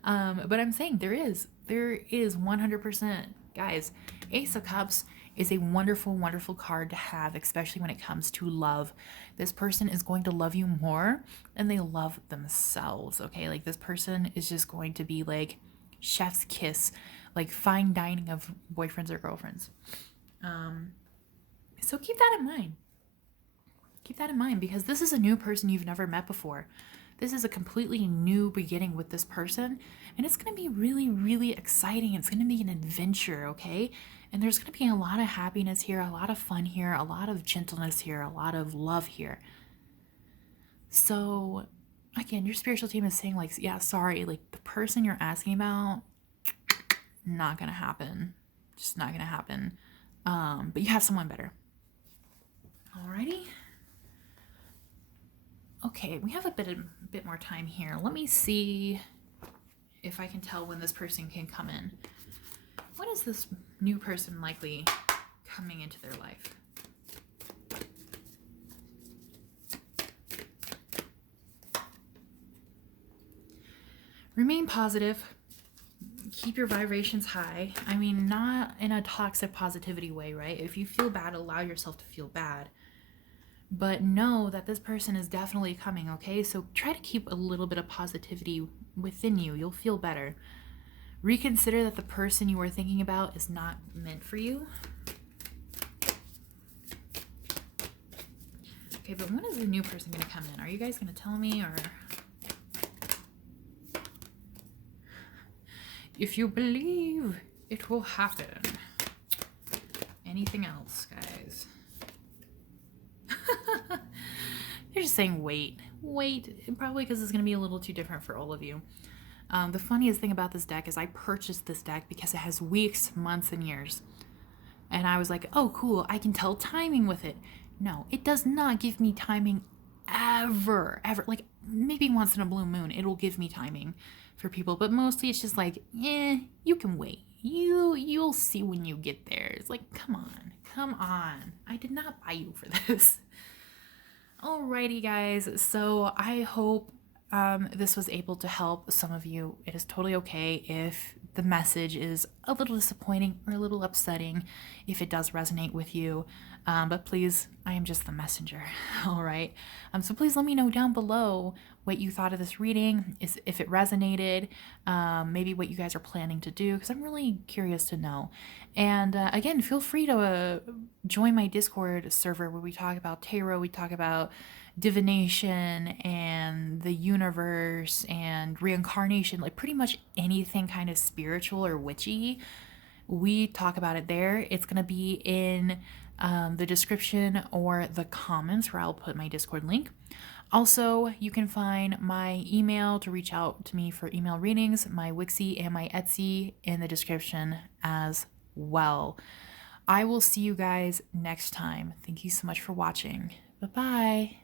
But I'm saying there is 100%. Guys, Ace of Cups is a wonderful, wonderful card to have, especially when it comes to love. This person is going to love you more than they love themselves, okay? Like, this person is just going to be like chef's kiss, like fine dining of boyfriends or girlfriends. So keep that in mind. Keep that in mind, because this is a new person you've never met before. This is a completely new beginning with this person, and it's going to be really, really exciting. It's going to be an adventure, okay? And there's going to be a lot of happiness here, a lot of fun here, a lot of gentleness here, a lot of love here. So again, your spiritual team is saying, like, yeah, sorry, like, the person you're asking about, not gonna happen. Just not gonna happen. But you have someone better. Alrighty. Okay, we have a bit more time here. Let me see if I can tell when this person can come in. When is this new person likely coming into their life? Remain positive. Keep your vibrations high. I mean, not in a toxic positivity way, right? If you feel bad, allow yourself to feel bad. But know that this person is definitely coming, okay? So try to keep a little bit of positivity within you. You'll feel better. Reconsider that the person you were thinking about is not meant for you. Okay, but when is the new person going to come in? Are you guys going to tell me, or... If you believe, it will happen. Anything else, guys? They're just saying wait. Wait, probably because it's going to be a little too different for all of you. The funniest thing about this deck is I purchased this deck because it has weeks, months, and years. And I was like, oh, cool, I can tell timing with it. No, it does not give me timing ever. Like, maybe once in a blue moon, it'll give me timing for people. But mostly it's just like, you can wait. You'll see when you get there. It's like, come on. I did not buy you for this. Alrighty, guys. So I hope this was able to help some of you. It is totally okay if the message is a little disappointing or a little upsetting, if it does resonate with you. But please, I am just the messenger. All right. So please let me know down below what you thought of this reading, if it resonated, maybe what you guys are planning to do, because I'm really curious to know. And again, feel free to join my Discord server where we talk about tarot, we talk about divination and the universe and reincarnation, like pretty much anything kind of spiritual or witchy. We talk about it there. It's going to be in the description or the comments where I'll put my Discord link. Also, you can find my email to reach out to me for email readings, my Wixie and my Etsy in the description as well. I will see you guys next time. Thank you so much for watching. Bye-bye.